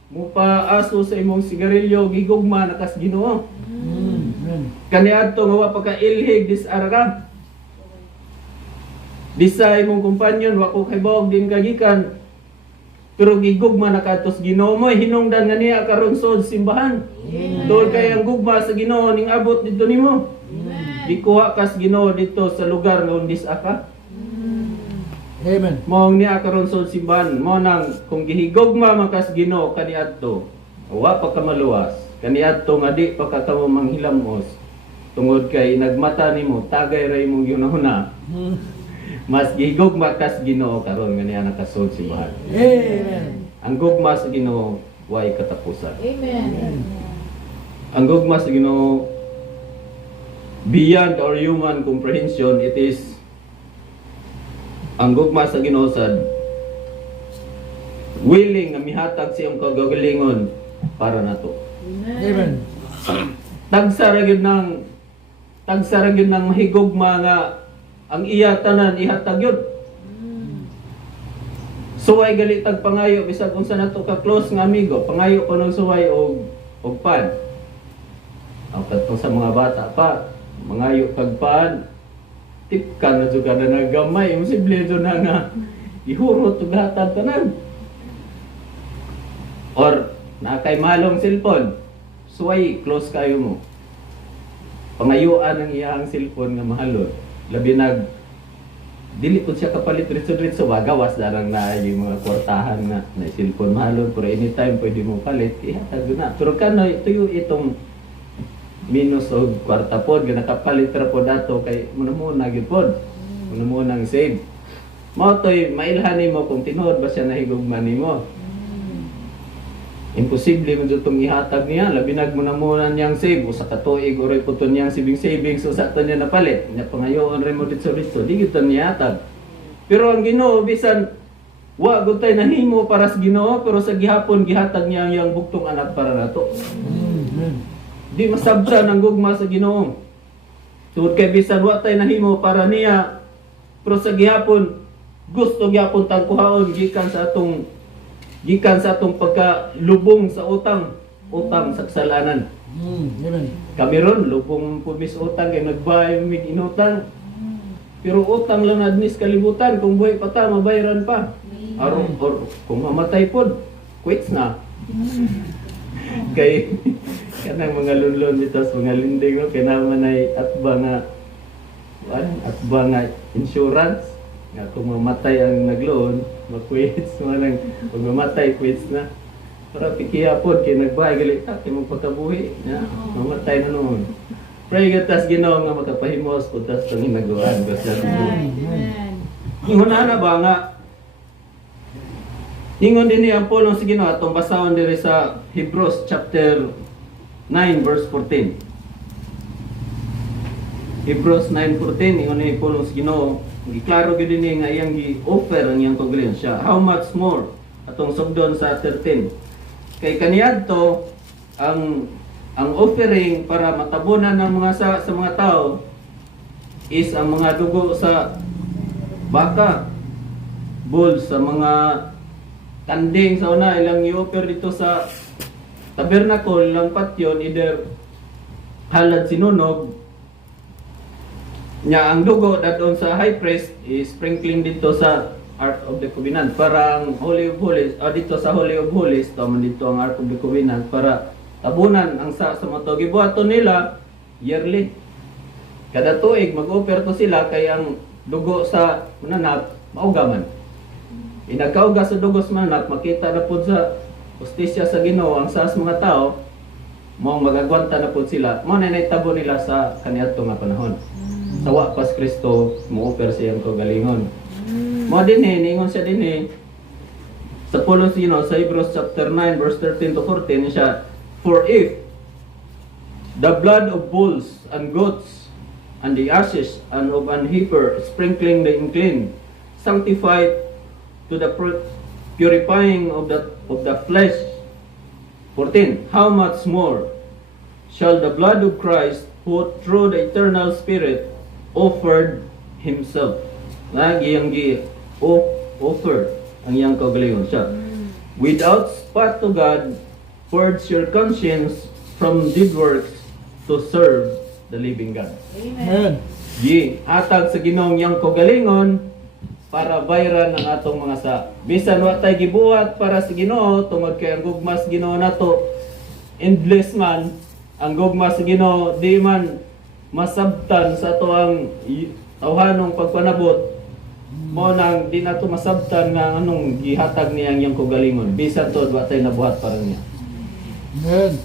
mo pa aso sa imong sigarilyo gigugma na kas Ginoo Mm. Amen. kaniadto nga wa pa ka ilhig disara ka disay mong kumpanyon wa ko kay bawog din kagikan pero gigugma na katos Ginoo mo hinungdan nga niya karon sa simbahan tol kay ang gugma sa Ginoo ning abot dito nimo gikuha kas Ginoo dito sa lugar nga undis aka Amen. mo niya karon sa simbahan mo nang kung gihigugma man kas Ginoo kaniadto wa pa ka maluwas kaniadto nga di pa ka kamo manghilamos tungod kay nagmata nimo tagay ra imong yunahuna Mm. mas gihigugma kas Ginoo karon nga niya nakasud simbahan Amen. ang gugma sa Ginoo way katapusan Amen. ang gugma sa Ginoo beyond our human comprehension it is ang gugma sa Ginoo sad willing nga mihatag sa iyong kagagalingon para nato Amen. tagsa ra gyud nang mahigugma nga ang iya tanan ihatag yun suway gali tag pangayo bisag unsa nato ka close nga amigo pangayo ko ng suway og pan ang katong sa mga bata pa mangayo kag pan tipkan na jud kada nagamay imposible jud na nga ihurot og hatag tanan or na kay malong cellphone suway close kayo mo pangayuan ang iyang cellphone nga mahalon labi nag dili ko siya kapalit diretso wagawas darang na yung mga kwartahan na cellphone mahalon pero anytime pwede mo palit ihatag na pero kanoy tuyo itong minus o kwarta pod nga nakapalit ra pod ato kay muna gyud pod muna ang save mao toy mailhan nimo kung tinuod ba siya nahigugma nimo imposible man jud tong ihatag niya labi nag muna niyang save usa ka tuig oray puton niyang savings so sa niya napalit nya pangayoon ra mo dito di gyud niya hatag pero ang Ginoo bisan wa gud tay nahimo para sa Ginoo pero sa gihapon gihatag niya ang iyang buktong anak para nato Amen. di masabra ng gugma sa Ginoo tungod kay bisan wa tay nahimo para niya pero sa gihapon gusto gyapon tang kuhaon gikan sa atong pagkalubong sa utang sa kasalanan. Amen. Kami ron lubong pumis utang kay nagbayad mig inutang. Pero utang lang na adnis kalibutan kung buhay pa ta mabayaran pa. Aron or kung mamatay pod, quits na. Kay kanang mga lunlon dito sa mga lindig no kinaman ay atba nga insurance nga kung mamatay ang nagloon mag-quits manang pag mamatay quits na para pikiya pod kay nagbahay gali ta kay magpakabuhi na mamatay na noon pray gatas Ginoo nga makapahimos pud tas panginaguan basta ingon na ba nga ingon din ni ang pulong sa Ginoo atong basahon diri sa Hebrews chapter 9 verse 14 Hebrews 9:14 ingon ni pulong sa Ginoo giklaro gyud ni nga iyang gi-offer ang iyang kagalingon siya how much more atong sugdon sa 13. Kay kaniadto ang offering para matabunan ng mga sa mga tao is ang mga dugo sa baka, bull, sa mga tanding sa una ilang i-offer dito sa tabernacle, ilang patyon, either halad sinunog nya ang dugo dadon sa high priest is sprinkling dito sa Ark of the Covenant para ang Holy of Holies dito sa Holy of Holies tama dito ang Ark of the Covenant para tabunan ang sa mga gibuhaton nila yearly. Kada tuig mag-offer to sila kay ang dugo sa mananap maugaman. Inagkauga sa dugo sa mananap makita na pud sa hustisya sa Ginoo ang sas mga tao mo magagwanta na pud sila. Mao na nahitabo nila sa kaniadto nga panahon. Sa wa pas Kristo mo-offer siyang kagalingon. Mo dinhi ningon siya dinhi sa pulo sino sa Hebrews chapter 9 verse 13 to 14 siya, for if the blood of bulls and goats and the ashes and of an heifer sprinkling the unclean sanctified to the purifying of the flesh. 14. How much more shall the blood of Christ, who through the eternal Spirit offered himself, offered ang iyang kagalingon siya, without spot to God, purge your conscience from dead works to serve the living God. Amen. Hatag sa Ginoong yang kagalingon para bayran ang atong mga sa. Bisan wa tay gibuhat para sa Ginoo tungod kay ang gugma sa Ginoo nato endless man, ang gugma sa Ginoo di man masabtan sa ato ang tawhanong pagpanabot. Mo nang di nato masabtan nga anong gihatag niya ang yang kagalingon. Bisan to wa tay nabuhat para niya. Amen.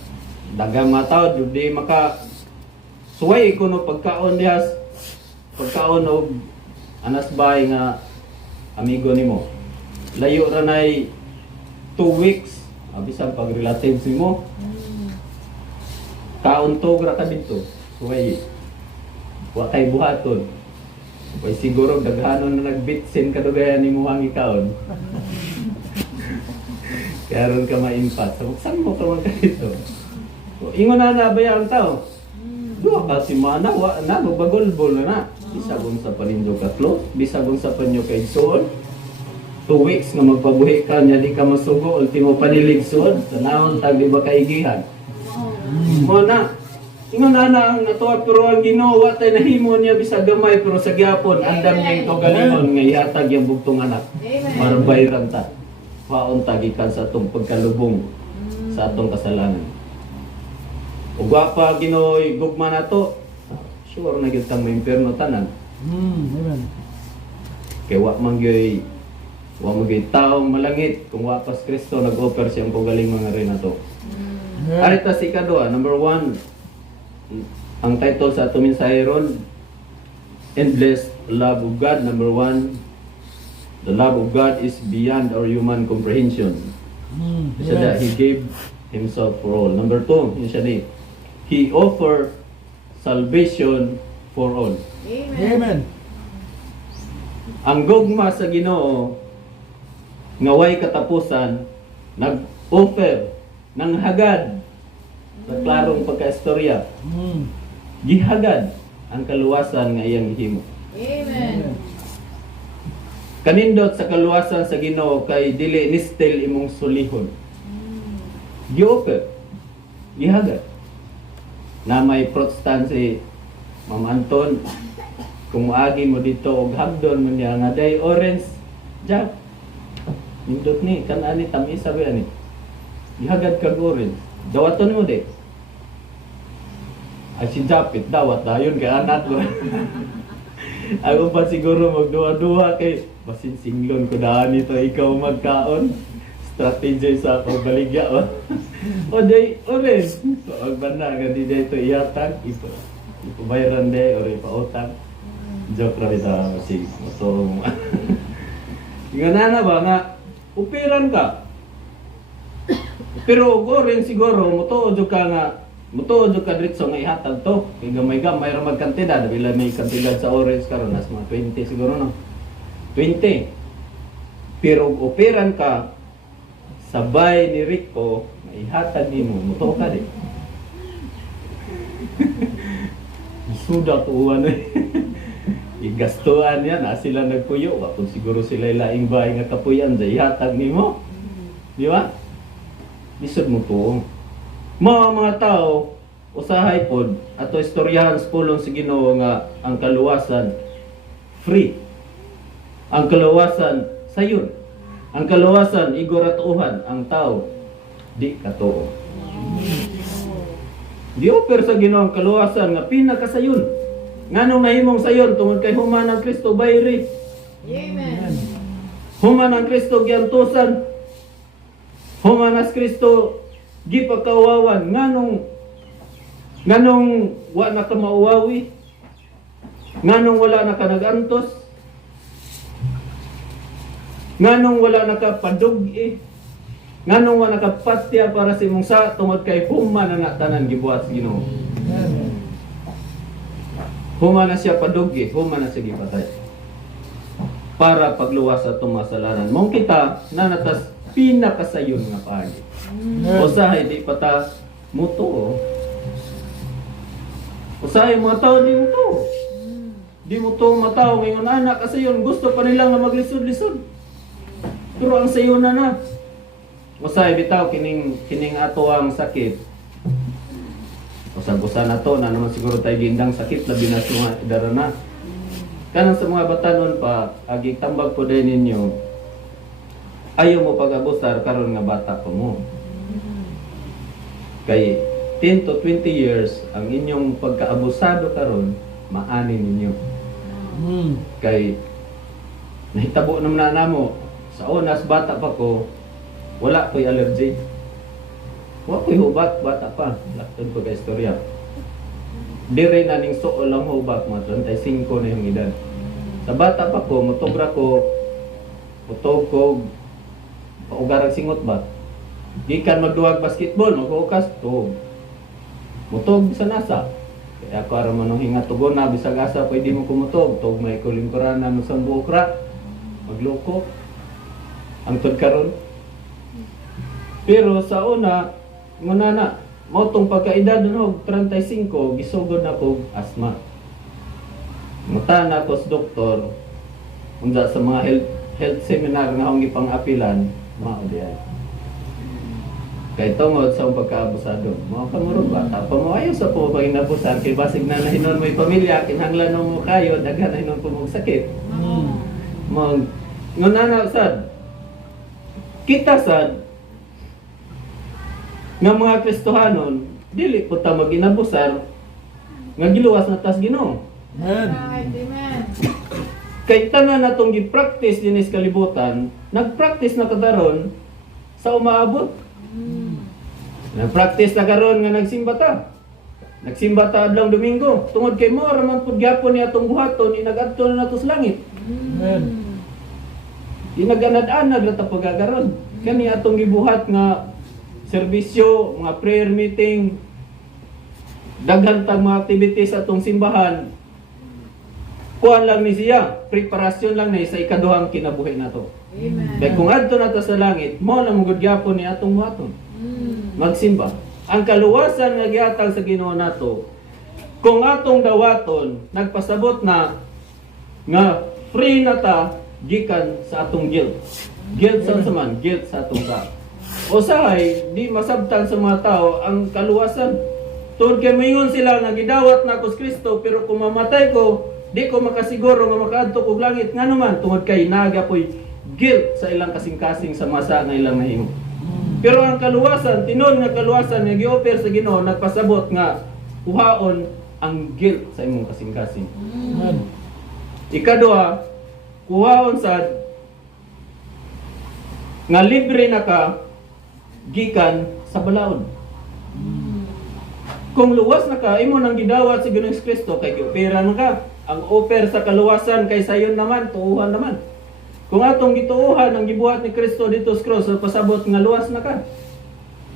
Dagang mga tao di maka suway kuno pagkaon dihas pagkaon og anas bay nga amigo nimo. Layo ra nay 2 weeks bisan pag relatives nimo. Kaon to ra ka dito. Suway. Wa kay buhaton. Way siguro daghanon na nagbitsin kadugayan nimo ang ikaon. Kaya ron ka maimpat. So, saan mo ka magkalito? Ingon na nabaya ang tao. Dua ka si mana, na, magbagol-bol na. Bisagong sa paninyo katlo, bisagong sa panyo kay Soon. 2 weeks nga magpabuhi ka niya, di ka masugo, ultimo panilig Soon. Tanahon, tag di ba kaigihan? Mo na. Ingon na ang natuwa, pero ang Ginoo tayo nahimo niya bisag gamay, pero sa gyapon, andam niya yung kagalingon, nga ihatag yung bugtong anak. Para bayran ta. Paon tagikan sa atong pagkalubong sa atong kasalanan. Ug pa Ginoo'y gugma nato, sure na gyud kang maimpierno tanan. Amen. Kay wa man gyud taong malangit kung wa pas Kristo nag-offer siyang pagaling mga rin nato. Arita si kadua, number 1, ang title sa atong mensahe ron, Endless Love of God. Number 1, the love of God is beyond our human comprehension. Isa that He gave Himself for all. Number 2, yun siya ni, He offer salvation for all. Amen. Ang gugma sa Ginoo nga way katapusan, nag-offer ng hagad sa klarong pagkaistorya. Gihagad ang kaluwasan nga iyang gihimo. Amen. Kanindot sa kaluwasan sa Ginoo kay dili nistel imong sulihon. Gi-offer, gihagad. Na may Protestant si Ma'am Anton, kung maagi mo dito og hagdon mo niya nga day orange jack. Nindot ni kanani tamis sabi ani. Gihagad kag orange. Dawaton mo di. Ay si Japit dawat dayon kay anak ko. Ako pa siguro magduwa-duwa kay basin singlon ko daan ito ikaw magkaon. Strategy sa pagbaligya o. O day orange. So ang banda nga di day ito iyatag ito. Ipabayran day or ipautang. Joke ra ita si moto. Ingon na ba nga upiran ka. Pero orange siguro moto ka nga muto ka diretso nga ihatag to. Kay gamay-gamay ra magkantidad bila may kantidad sa orange karon nas mga 20 siguro no. 20. Pero operan ka sabay ni Rico, maihatag nimo, muto ka di. Suda tuwan eh. Igastuan yan, sila nagpuyo. Kung siguro sila laing bahay nga kapuyan, ihatag nimo. Di ba? Lisod mo to. Mga tao, usahay pod, ato istoryahan sa pulong sa Ginoo nga ang kaluwasan free. Ang kaluwasan sayon. Ang kaluwasan igoratuhan ang tao di katuo. Di offer sa Ginoo ang kaluwasan nga pinakasayon. Nganong nahimong sayon tungod kay human ang Kristo bayri. Amen. Human ang Kristo giantusan. Human as Kristo gipakawawan. Nganong wa na ka mauwawi. Nganong wala na ka nagantos. Nganong wala na ka padugi. Nganong wala na ka patya para sa imong sa tungod kay human na tanan gibuhat sa Ginoo. Human na siya padugi, human na siya gipatay. Para pagluwas sa itong masalanan. Mong kita na natas pinakasayon nga paagi. Usahay di pata muto. Usahay mga tao di muto. Di mo to matao ngayon anak kasi yun gusto pa nilang na maglisod-lisod. Pero ang sayo na. Usahay bitaw kining ato ang sakit. Usag-usa na to na naman siguro tayo gindang sakit labi na sa darana. Kanang sa mga batanon pa agi tambag po din ninyo. Ayaw mo pag-abusar karon nga bata pa mo. Kay 10 to 20 years ang inyong pagkaabusado karon maani ninyo. Kay nahitabo naman na namo sa unas bata pa ko wala ko'y allergy. Wala ko'y hubak bata pa. Laktod ko ka istorya. Dire na ning suol lang hubak mga 35 na yung edad. Sa bata pa ko motobra ko utog ko paugarag singot ba. Gikan magduwag basketball maghukas to. Mutog sa nasa. Kaya ako aram manong hinga tugon na bisag asa pwede mo kumutog. Tog may kulingkuran na sa buokra. Magloko. Ang tod karon. Pero sa una, nguna na, motong pagkaedad no 35 gisugod na ko asma. Muta na ko sa doktor. Unda sa mga health seminar nga akong ipang-apilan, mao diay. Kay tungod sa pagkaabusado, mga pangurog bata, pamawayo sa po pag inabusan, kay basig na nahinon mo'y pamilya, kinahanglan mo kayo, daghan na hinon po mong sakit. Nguna sad, kita sad, nga mga Kristohanon, dili po ta mag-inabusar, nga giluwas na tas Ginoo. Amen. Kay tanan natong gi-practice dinis kalibutan, nag-practice na kadaron sa umaabot. Nag-practice na karon nga nagsimba ta. Nagsimba ta adlong Domingo. Tungod kay mo raman pud gyapon ni atong buhaton inagadto na nato sa langit. Inaganad-anad ra ta pagagaron. Kani atong gibuhat nga serbisyo, mga prayer meeting, daghan tang mga activities atong simbahan. Kuan lang ni siya, preparasyon lang ni sa ikaduhang kinabuhi nato. Amen. Kaya kung adto na ta sa langit, mo na mugod gyapon ni atong buhaton. Magsimba. Ang kaluwasan nga gihatag sa Ginoo nato, kung atong dawaton nagpasabot na nga free na ta gikan sa atong guilt. Guilt sa man, guilt sa atong ka. Usahay di masabtan sa mga tao ang kaluwasan. Tungod kay moingon sila nga gidawat na ko sa Kristo pero kung mamatay ko, di ko makasiguro nga makaadto og langit ngano man tungod kay naga po'y guilt sa ilang kasing-kasing sa masa nga ilang nahimo. Pero ang kaluwasan, tinon nga kaluwasan nga gi-offer sa Ginoo nagpasabot nga kuhaon ang guilt sa imong kasing-kasing. Ikaduha, kuhaon sad nga libre na ka gikan sa balaod. Kung luwas na ka, imo nang gidawat sa Ginoong Kristo kay gi-opera na ka. Ang offer sa kaluwasan kay sayon naman, tuuhan naman. Kung atong gituuhan ang gibuhat ni Kristo dito sa cross, pasabot nga luwas na ka.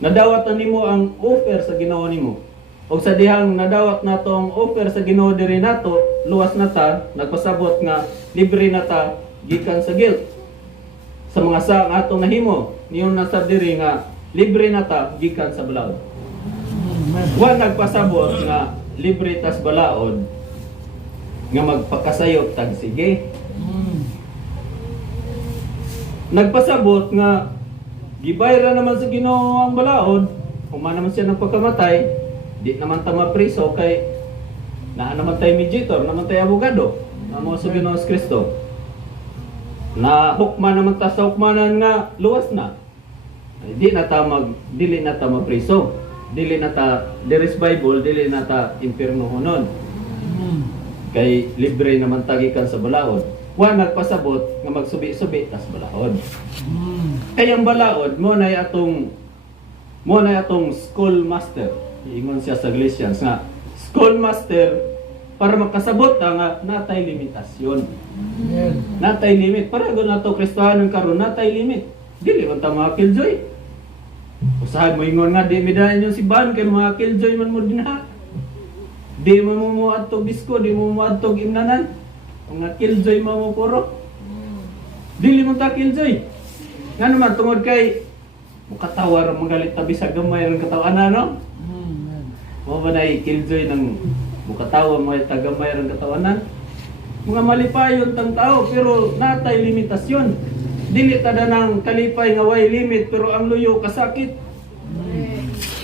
Nadawat na nimo ang offer sa Ginoo nimo. Og sa dihang nadawat nato ang offer sa Ginoo diri nato, luwas na ta, nagpasabot nga libre na ta gikan sa guilt. Sa mga sa atong nahimo, niyo nasa diri nga libre na ta gikan sa balaod. Amen. Wa nagpasabot nga libre tas balaod nga magpakasayop tag sige. Nagpasabot nga gibayra naman sa Ginoo ang balaod, human naman siya ng pagkamatay, di naman ta mapriso kay naa naman tay mediator, naman tay abogado, namo sa Ginoo Kristo. Na hukman naman ta sa hukmanan nga luwas na. Ay, dili na ta mapriso. Dili na ta there is Bible, dili na ta impierno hunon. Kay libre naman tagikan sa balaod. Wa nagpasabot nga magsubi-subi tas balaod. Kay ang balaod mo na atong schoolmaster. Iingon siya sa Galatians nga schoolmaster para makasabot nga natay limitasyon. Natay limit. Para gud nato Kristohanon karon natay limit. Dili man ta mga killjoy. Usahay mo ingon nga di midayon yung sibahan kay mga killjoy man mo dinha. Di mo mo adtog bisko, di mo mo adtog imnanan. Mga killjoy mo puro. Dili mo ta killjoy. Nga naman tungod kay mukatawar magalit tabi sa gamay ang katawan no? Mo ba na killjoy ng mukatawa mo tagamay ang katawanan? Mga malipayon tang tao pero natay limitasyon. Dili tada nang kalipay nga way limit pero ang luyo kasakit.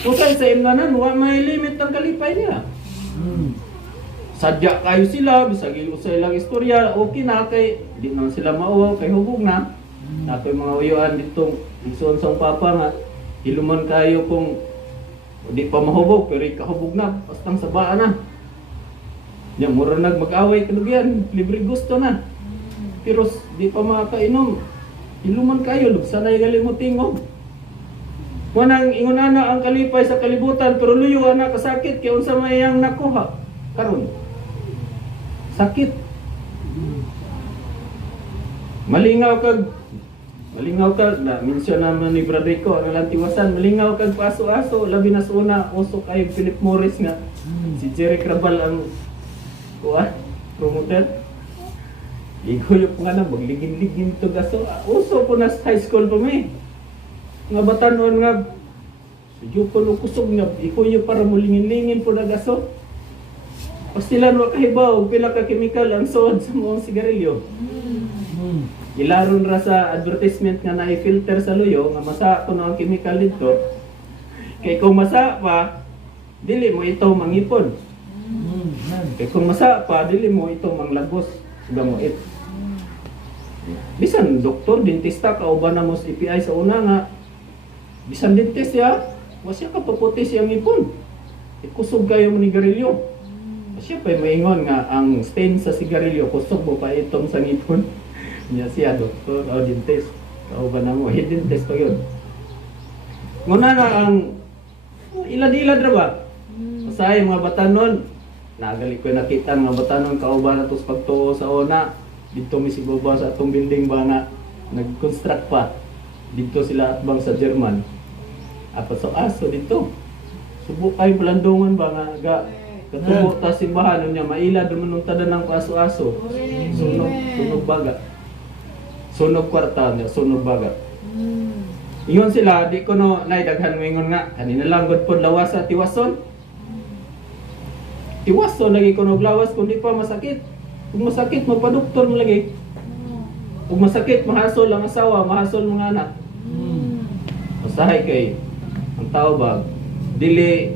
Usay sa imnanan wa may limit ang kalipay nila. Sadya kayo sila, bisag usay lang istorya, okay na kay di naman sila mauwaw kay hubog na. Nakoy mga uyuan ditong ison sa papa nga iluman kayo kung di pa mahubog pero ikahubog na bastang sabaan na. Nya mura nag mag-away kalugyan, libre gusto na. Pero di pa makainom. Iluman kayo lugsanay gali mo tingog. Wanang ingon ana ang kalipay sa kalibutan pero luyo ana kasakit kay unsa may yang nakuha karon. Sakit. Malingaw kag na mention naman ni Bradrico ang ilang tiwasan, malingaw kag paso-aso labi na sa una usok kay Philip Morris nga si Jerry Crabal ang promoter. Iguyop nga na magligin-ligin to gaso. Uso po na sa high school pa may. Nga batanon nga sudyo ko no kusog nga ikuyo para mulingin-lingin po na gaso. Pastilan wa kahibaw pila ka chemical ang suod sa mga sigarilyo. Ilaron ra sa advertisement nga na-filter sa luyo nga masa ko na ang chemical dito. Kay kung masa pa dili mo ito mangipon. Kay kung masa pa dili mo ito manglagos gamuit. Bisan doktor, dentista kauban na mo sa EPI sa una nga bisan dentist ya, wa siya kapaputi siyang ipon. Ikusog kayo mo ni garilyo. Siya pa maingon nga ang stain sa sigarilyo kusog mo pa itong sa ngipon. Niya siya doktor o dentist. Kauban na mo, dentist pa yun. Nguna na ang ilad-ilad ra ba? Pasay mga batanon. Nagali ko nakita mga batanon kauban na tos pagtuo sa una. Dito mi siguro sa atong building ba nga nag-construct pa. Dito sila atbang sa German. Apat sa aso dito. Subok kayo palandungan ba nga ga katubo ta simbahan niya maila dumanong tada ng aso-aso. Sunog baga. Sunog kwarta niya, sunog baga. Ingon sila, di ko no naidaghan mo ingon nga kanina lang gud pod lawas sa tiwason. Tiwason lagi ko lawas kundi pa masakit. Kung masakit, magpa-doktor mo lagi. Kung masakit, mahasol ang asawa, mahasol mga anak. Masahay kay, ang tao ba, dili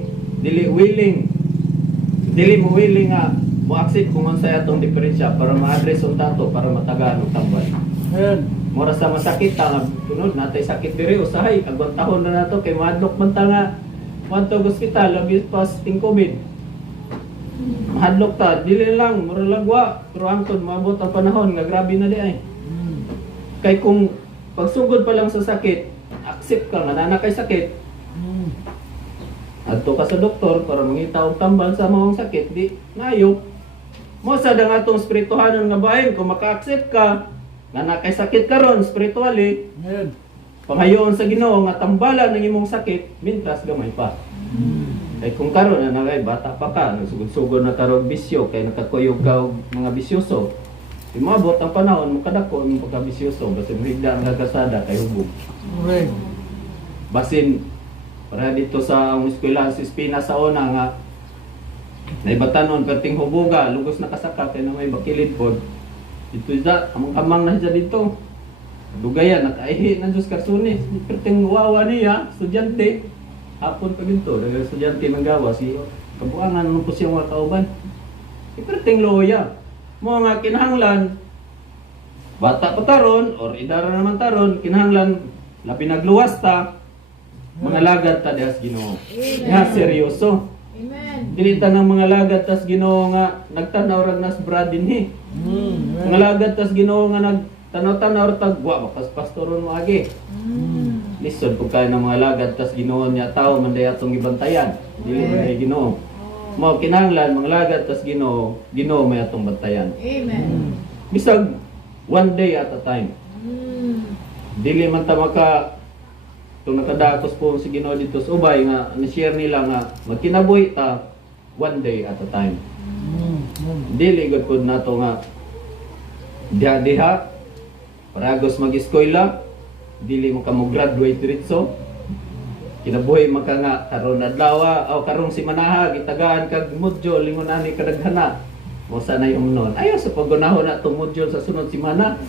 mo willing nga, mo-accept kung ang saya itong diferensya para ma-address ang tato, para matagaan ang tambal. Mura sa masakit, nga, tunod, natay sakit diri, usahay, agwang tahon na nato, kay madlok man ta nga, wantog hospital, labis pas ting COVID. Mahadlok ta, dili lang, mura lagwa, pero angkod maabot ang panahon nga grabe na di ay. Kay kung pagsugod pa lang sa sakit, accept ka nga na kay sakit. Adto ka sa doktor para mangita og tambal sa mawang sakit, di nayo. Mo sa dang atong spirituhanon nga bahin kung maka-accept ka nga kay sakit karon spiritually. Pangayoon sa Ginoo nga tambalan ng imong sakit mintas gamay pa. Kay kung karon na nagay bata pa ka, nagsugod-sugod na karog bisyo kay nakakuyog ka og mga bisyoso. Imabot ang panahon mo kadako ang pagkabisyoso basta higda ang gagasada kay hubog. Correct. Basin para dito sa ang eskwelahan sa Espina sa una nga naibatanon perting hubuga lugos na kasaka kay na may bakilid pod dito isa among kamang na siya dito dugayan nakaihi ng Diyos Karsunis perting wawa niya estudyante hapon pa dito dagang estudyante manggawa si kabuangan mo po siyang mga kauban perting loya mo nga kinahanglan bata pa taron or idara naman taron kinahanglan labi nagluwas ta mga lagad ta dihas Ginoo nga seryoso. Amen. Dili ta ng mga lagad tas Ginoo nga nagtanaw rag nas brad dinhi. Mga lagad tas Ginoo nga nagtanaw-tanaw tag wa bakas pastoron mo agi. Lisod pug kay ng mga lagad tas Ginoo niya tao man day atong gibantayan. Dili kay Ginoo. Mao kinahanglan mga lagad tas Ginoo, Ginoo may atong bantayan. Amen. Bisag one day at a time. Dili man ta maka kung nakadakos po si Ginoo dito sa ubay nga ni-share nila nga magkinabuhi ta one day at a time. Dili gud pud nato nga diha paragos mag-eskwela dili mo ka mo graduate diretso. Kinabuhi man ka nga karon adlaw o karong simanaha gitagaan kag module lingon ani kadaghana. Mo sana yung non. Ayo sa paggunahon na tong module sa sunod semana.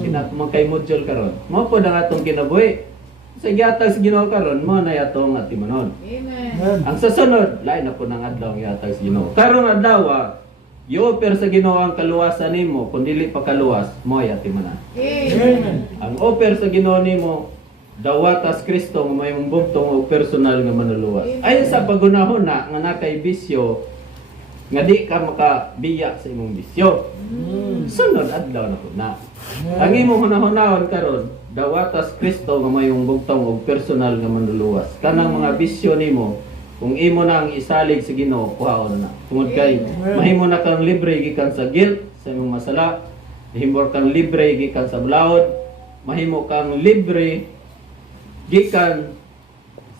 Kinatong kay module karon. Mo po na atong kinabuhi. Sa gihatag sa Ginoo karon mo na yatong atimanon. Amen. Ang sasunod, lain na po ng adlaw ang gihatag sa Ginoo. Karong adlaw, i-offer sa Ginoo ang kaluwasan nimo, kung dili pa kaluwas, mo ay atimanan. Amen. Ang offer sa Ginoo nimo, dawatas Kristo nga may bugtong o personal nga manuluwas. Ayon sa pagunahon na nga nakay bisyo, nga di ka makabiya sa imong bisyo. Sunod adlaw na po na. Ang imong hunahunahon karon, dawatas Kristo nga mayong bugtong og personal nga manluluwas. Kanang mga bisyo nimo, kung imo na ang isalig sa Ginoo, kuhaon na. Tungod kay mahimo na kang libre gikan sa guilt sa imong masala, mahimo kang libre gikan sa balaod, mahimo kang libre gikan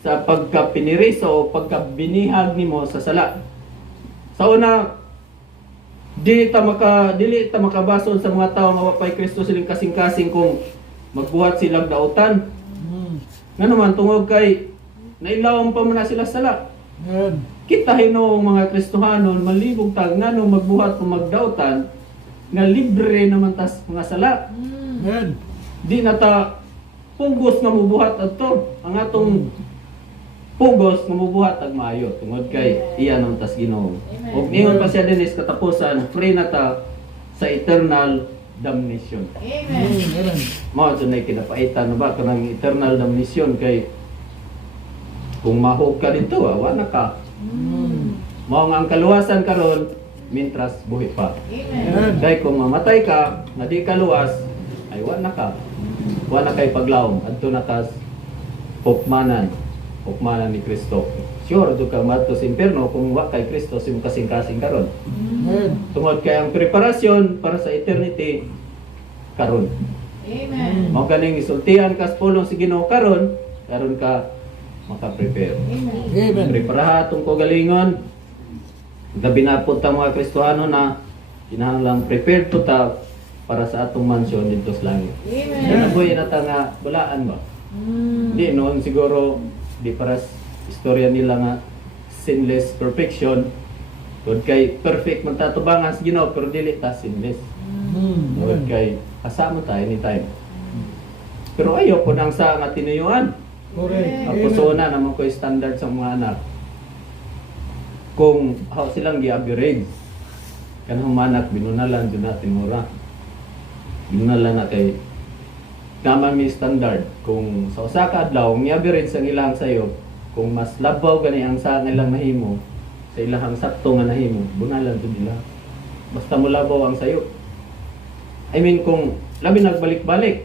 sa pagkapiniriso o pagkabinihag nimo sa sala. Sa una, dili ta makabason sa mga tawo nga wapay Kristo silang kasing-kasing kung magbuhat silang dautan. Nga naman tungod kay nailawon pa man na sila sala. Kita hinuong mga Kristohanon malibog tag nganong magbuhat o magdautan nga libre naman tas mga sala. Di na ta pugos nga mubuhat adto. Ang atong pugos nga mubuhat ag maayo tungod kay iya nang tas Ginoo. Ug ingon pa siya dinis katapusan free na ta sa eternal damnation. Amen. Mao tunay kinapaitan na ba kanang eternal damnation kay kung mahog ka dito wala ka. Mao nga ang kaluwasan karon mintras buhi pa. Amen. Kay kung mamatay ka nga di ka luwas ay wala ka. Wala kay paglawom adto na kas hukmanan ni Kristo. Sure do ka madto sa impierno kung wa kay Kristo sim kasing-kasing karon. Tungod kay ang preparasyon para sa eternity karon. Amen. Mao ganing isultihan kas pulong si Ginoo karon ka maka-prepare. Amen. Preparaha atong kagalingon. Gabi na po ta mga Kristohano na kinahanglang prepared po ta para sa atong mansyon dito sa langit. Amen. Kinabuhi na ta nga bulaan ba? Di noon siguro di para istorya nila nga sinless perfection. Kung kay perfect man tatubangan sa Ginoo pero dili ta sinless. Kung kay kasama ta anytime. Pero ayo po nang sa nga tinuyuan. Ang pusona naman ko standard sa mga anak. Kung how silang gi-average kanang manak binunalan dun natin mura. Binunalan na kay naman may standard kung sa usa ka adlaw ang i-average ang ilang sayo kung mas labaw gani ang sa ilang nahimo sa ilang sakto nga nahimo bunalan to nila basta mo labaw ang sayo. I mean kung labi nagbalik-balik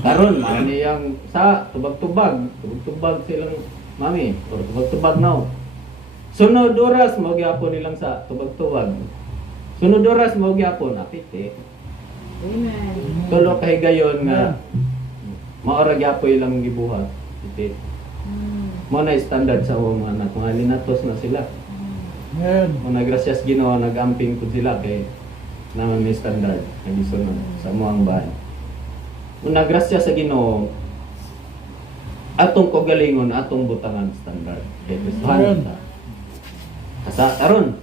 karon ani ang sa tubag-tubag silang mami or tubag-tubag now sunod oras mao gyapon nilang sa tubag-tubag sunod oras mao gyapon apite. Amen. Tulo kay gayon nga maora gyapon ilang gibuhat iti mo na standard sa mga anak mga linatos na sila mo na gracias Ginoo nagamping pud sila kay naman may standard nagisunod sa muang bahay Una grasya sa Ginoo atong kagalingon atong butangan standard. Kay Kristohan ta. Kasa taron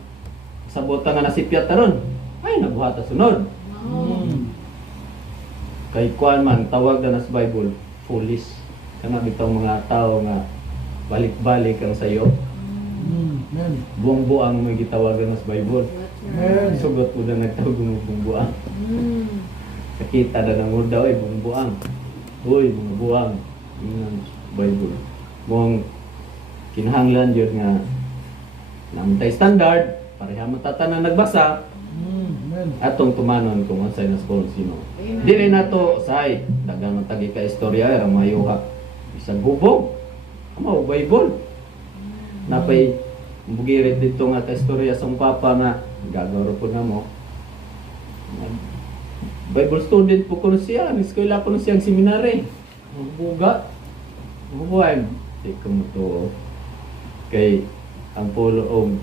sa butangan nasipyat taron. Ay nabuhat ta sunod. Kay kuan man tawag na sa Bible foolish. Kana bitong mga tao nga balik-balik ang sayo. Amen. Buang-buang may gitawagan na sa Bible. Amen. Sugot ko na nagtawag mo buang-buang. Nakita na ng murda, oy, buang-buang. Uy, mga buang. Yun ang Bible. Buang kinahanglan yun nga namantay standard, pareha matatanan nagbasa, Amen. atong tumanon kung unsay na school sino. Dili na to, say, dagang matagi ka istorya, erang mayuha. Isang hubog, mao Bible. Napay bugirit dito nga ka istorya sa papa nga gagawro po na mo. Bible student po ko siya, eskwela ko siyang seminary. Buga. Bubuhay. Di ko mo to. Kay ang pulong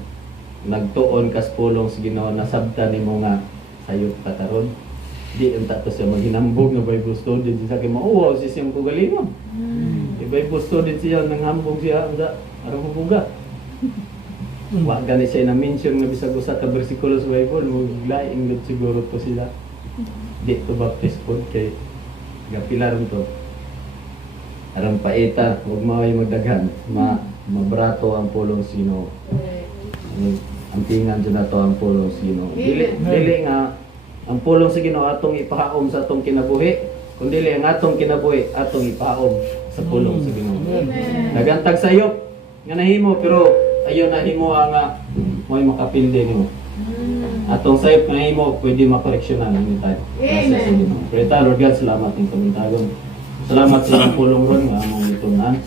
nagtuon kas pulong sa Ginoo nasabtan nimo nga sayop ka karon. Di unta to siya maghinambog nga Bible student sa kay mao si siyang kugalingon. Bible student siya nang hambog siya unsa aron buga. Wa gani siya na mention nga bisag usa ka bersikulo sa Bible, laing gud siguro to sila. Di to baptist po kay gapilar to. Aram paita, huwag maway magdaghan. Mabrato ang pulong sino. Ang tingan dyan na to ang pulong sino. Dili nga, ang pulong sa Ginoo atong ipahaom sa atong kinabuhi. Kung dili ang atong kinabuhi, atong ipahaom sa pulong sa Ginoo. Nagantag sayop nga nahimo, pero ayon nahimo nga mo'y makapilde nimo. Atong sayop nga nahimo, pwede makoreksyonan ang time. Pero Lord God, salamat ng kamintagon. Salamat sa mga pulong ron nga among itunan.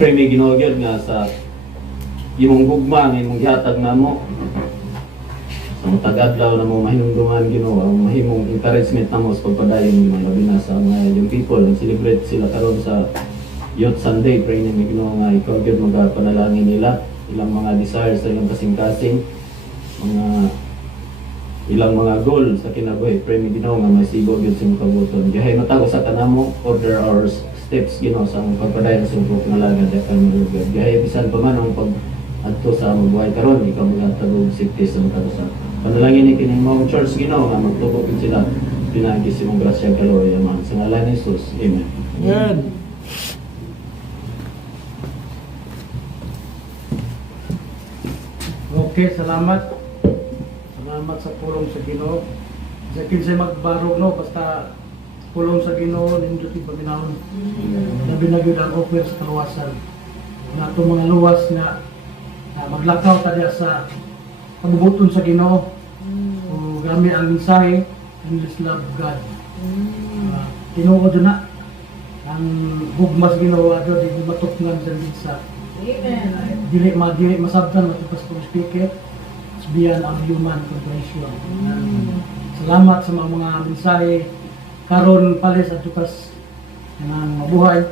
Pray may Ginoo gyud nga sa imong gugma nga imong gihatag namo. Sa matag-adlaw na mo mahinungdungan Ginoo, ang mahimong encouragement namo sa pagpadayon ng labi na sa mga young people and celebrate sila karon sa Youth Sunday. Pray ni Ginoo nga ikaw gyud magapanalangin nila ilang mga desires sa ilang kasing-kasing, mga ilang mga goal sa kinabuhi. Pray mi Ginoo nga masigo gyud sa imong kabuton. Gahay matago sa kanamo, order our steps Ginoo sa among pagpadayon sa imong panalangin dakan mo gyud. Gahay bisan pa man ang pag adto sa among buhay karon, ikaw maghatag og safety sa mga kadusa. Panalangin ni kini mong church Ginoo nga magtubo gyud sila pinagi sa imong grasya kalorya man sa ngalan ni Jesus. Amen. Amen. Okay, salamat. Salamat sa pulong sa Ginoo. Sa kinsay magbarog no, basta pulong sa Ginoo nindot ipaminahon. Labi na gyud ang offer sa kaluwasan. Nato mga luwas nga maglakaw ta diha sa pagbubuton sa Ginoo. O gami ang mensahe, endless love God. Tinuod na ang gugmas Ginoo adto di matukngan sa bisa. Dili masabtan matupas kong speaker. Beyond ang human comprehension. Salamat sa mga mensahe karon palis at tukas ng mabuhay.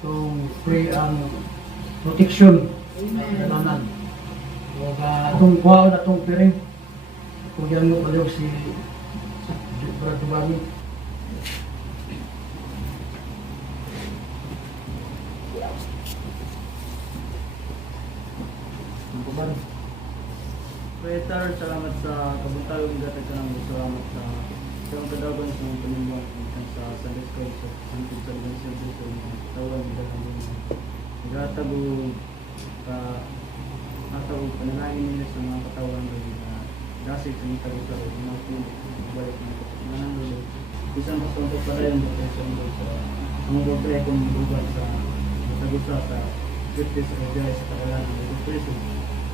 So pray ang protection. Kailangan. O atong kuhaon atong piring. Kung yan mo paliw si Brad Dubani. Creator, salamat sa kabuntayong gatag ka namin. Salamat sa isang kadagan sa mga panimbang sa Sunday School sa Santid sa Organisasyon sa mga katawan nila kami. Naghatag o panalangin nila sa mga katawan na gasig sa mga karusa o mga balik na nanangulo. Isang pasontok para yung protection sa mga rotre kong buwan sa karusa sa 50 sa kajay sa karalan ng prison.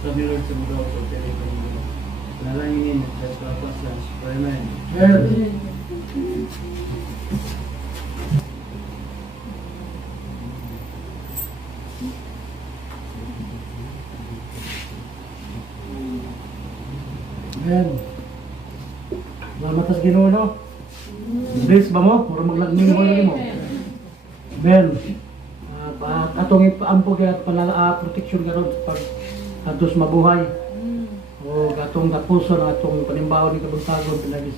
Sabi Lord sa mga o telephone mo. Panalangin sa Papa Slash. Amen. Amen. Amen. Salamat sa Ginoo no. Bless ba mo? Puro maglagning mo lagi mo. Amen. Atong ipaampo kaya protection karon pag atos mabuhay. O atong kapuso na atong panimbaho ni kabuntagon pinagis.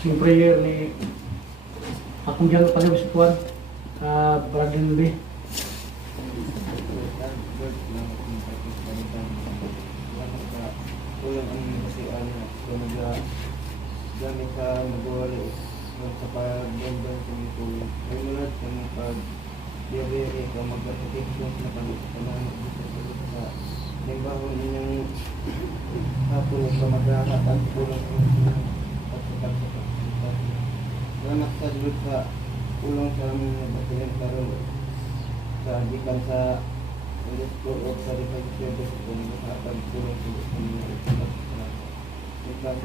Sing prayer ni Akong diyan pa sa kuan sa Bradley Lee. Kulang ang kasi gamit sa nagwali sa pag-ganda sa ito. Ay mulad sa mga pag-diabere ka mag-atipikyon na panahon sa limbaho ninyang hapon ka maghahatag kulang ang pagsakat sa pagsakat. Salamat sa Diyos sa ulong sa mga batihan karon sa gikan sa School of Certified Service kung makatag tulong sa mga pagsakat.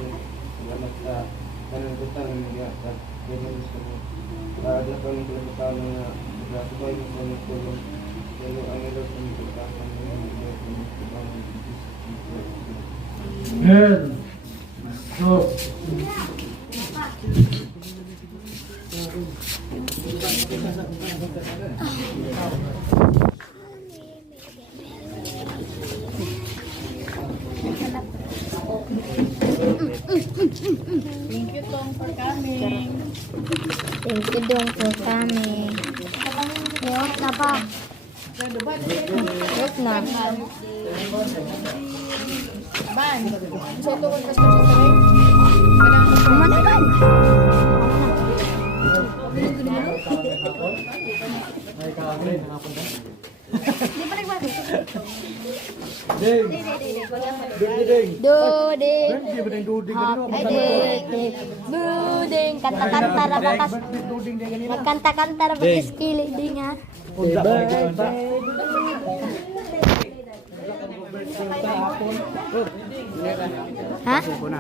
Salamat sa panangutan ng mga at ganyan sa mga kaadlapan ng pagkakataon na nagsasabay ng mga tulong pero ang ilo sa mga pagkakataon ng mga Good. So, Thank you, Tong, for coming. Thank you dong for coming. Yuk na pa. Yuk na. Ban, so ito kung gusto sa tayo? Umanakan. Di pa nagbalik. ding. Ding. Duding. Di ba ding duding Happy birthday. Duding. Kanta-kanta ra ba kas? Duding din ganina. Magkanta-kanta ra ba kas kiliding ha? Unsa ba kanta? Ha? Kuna.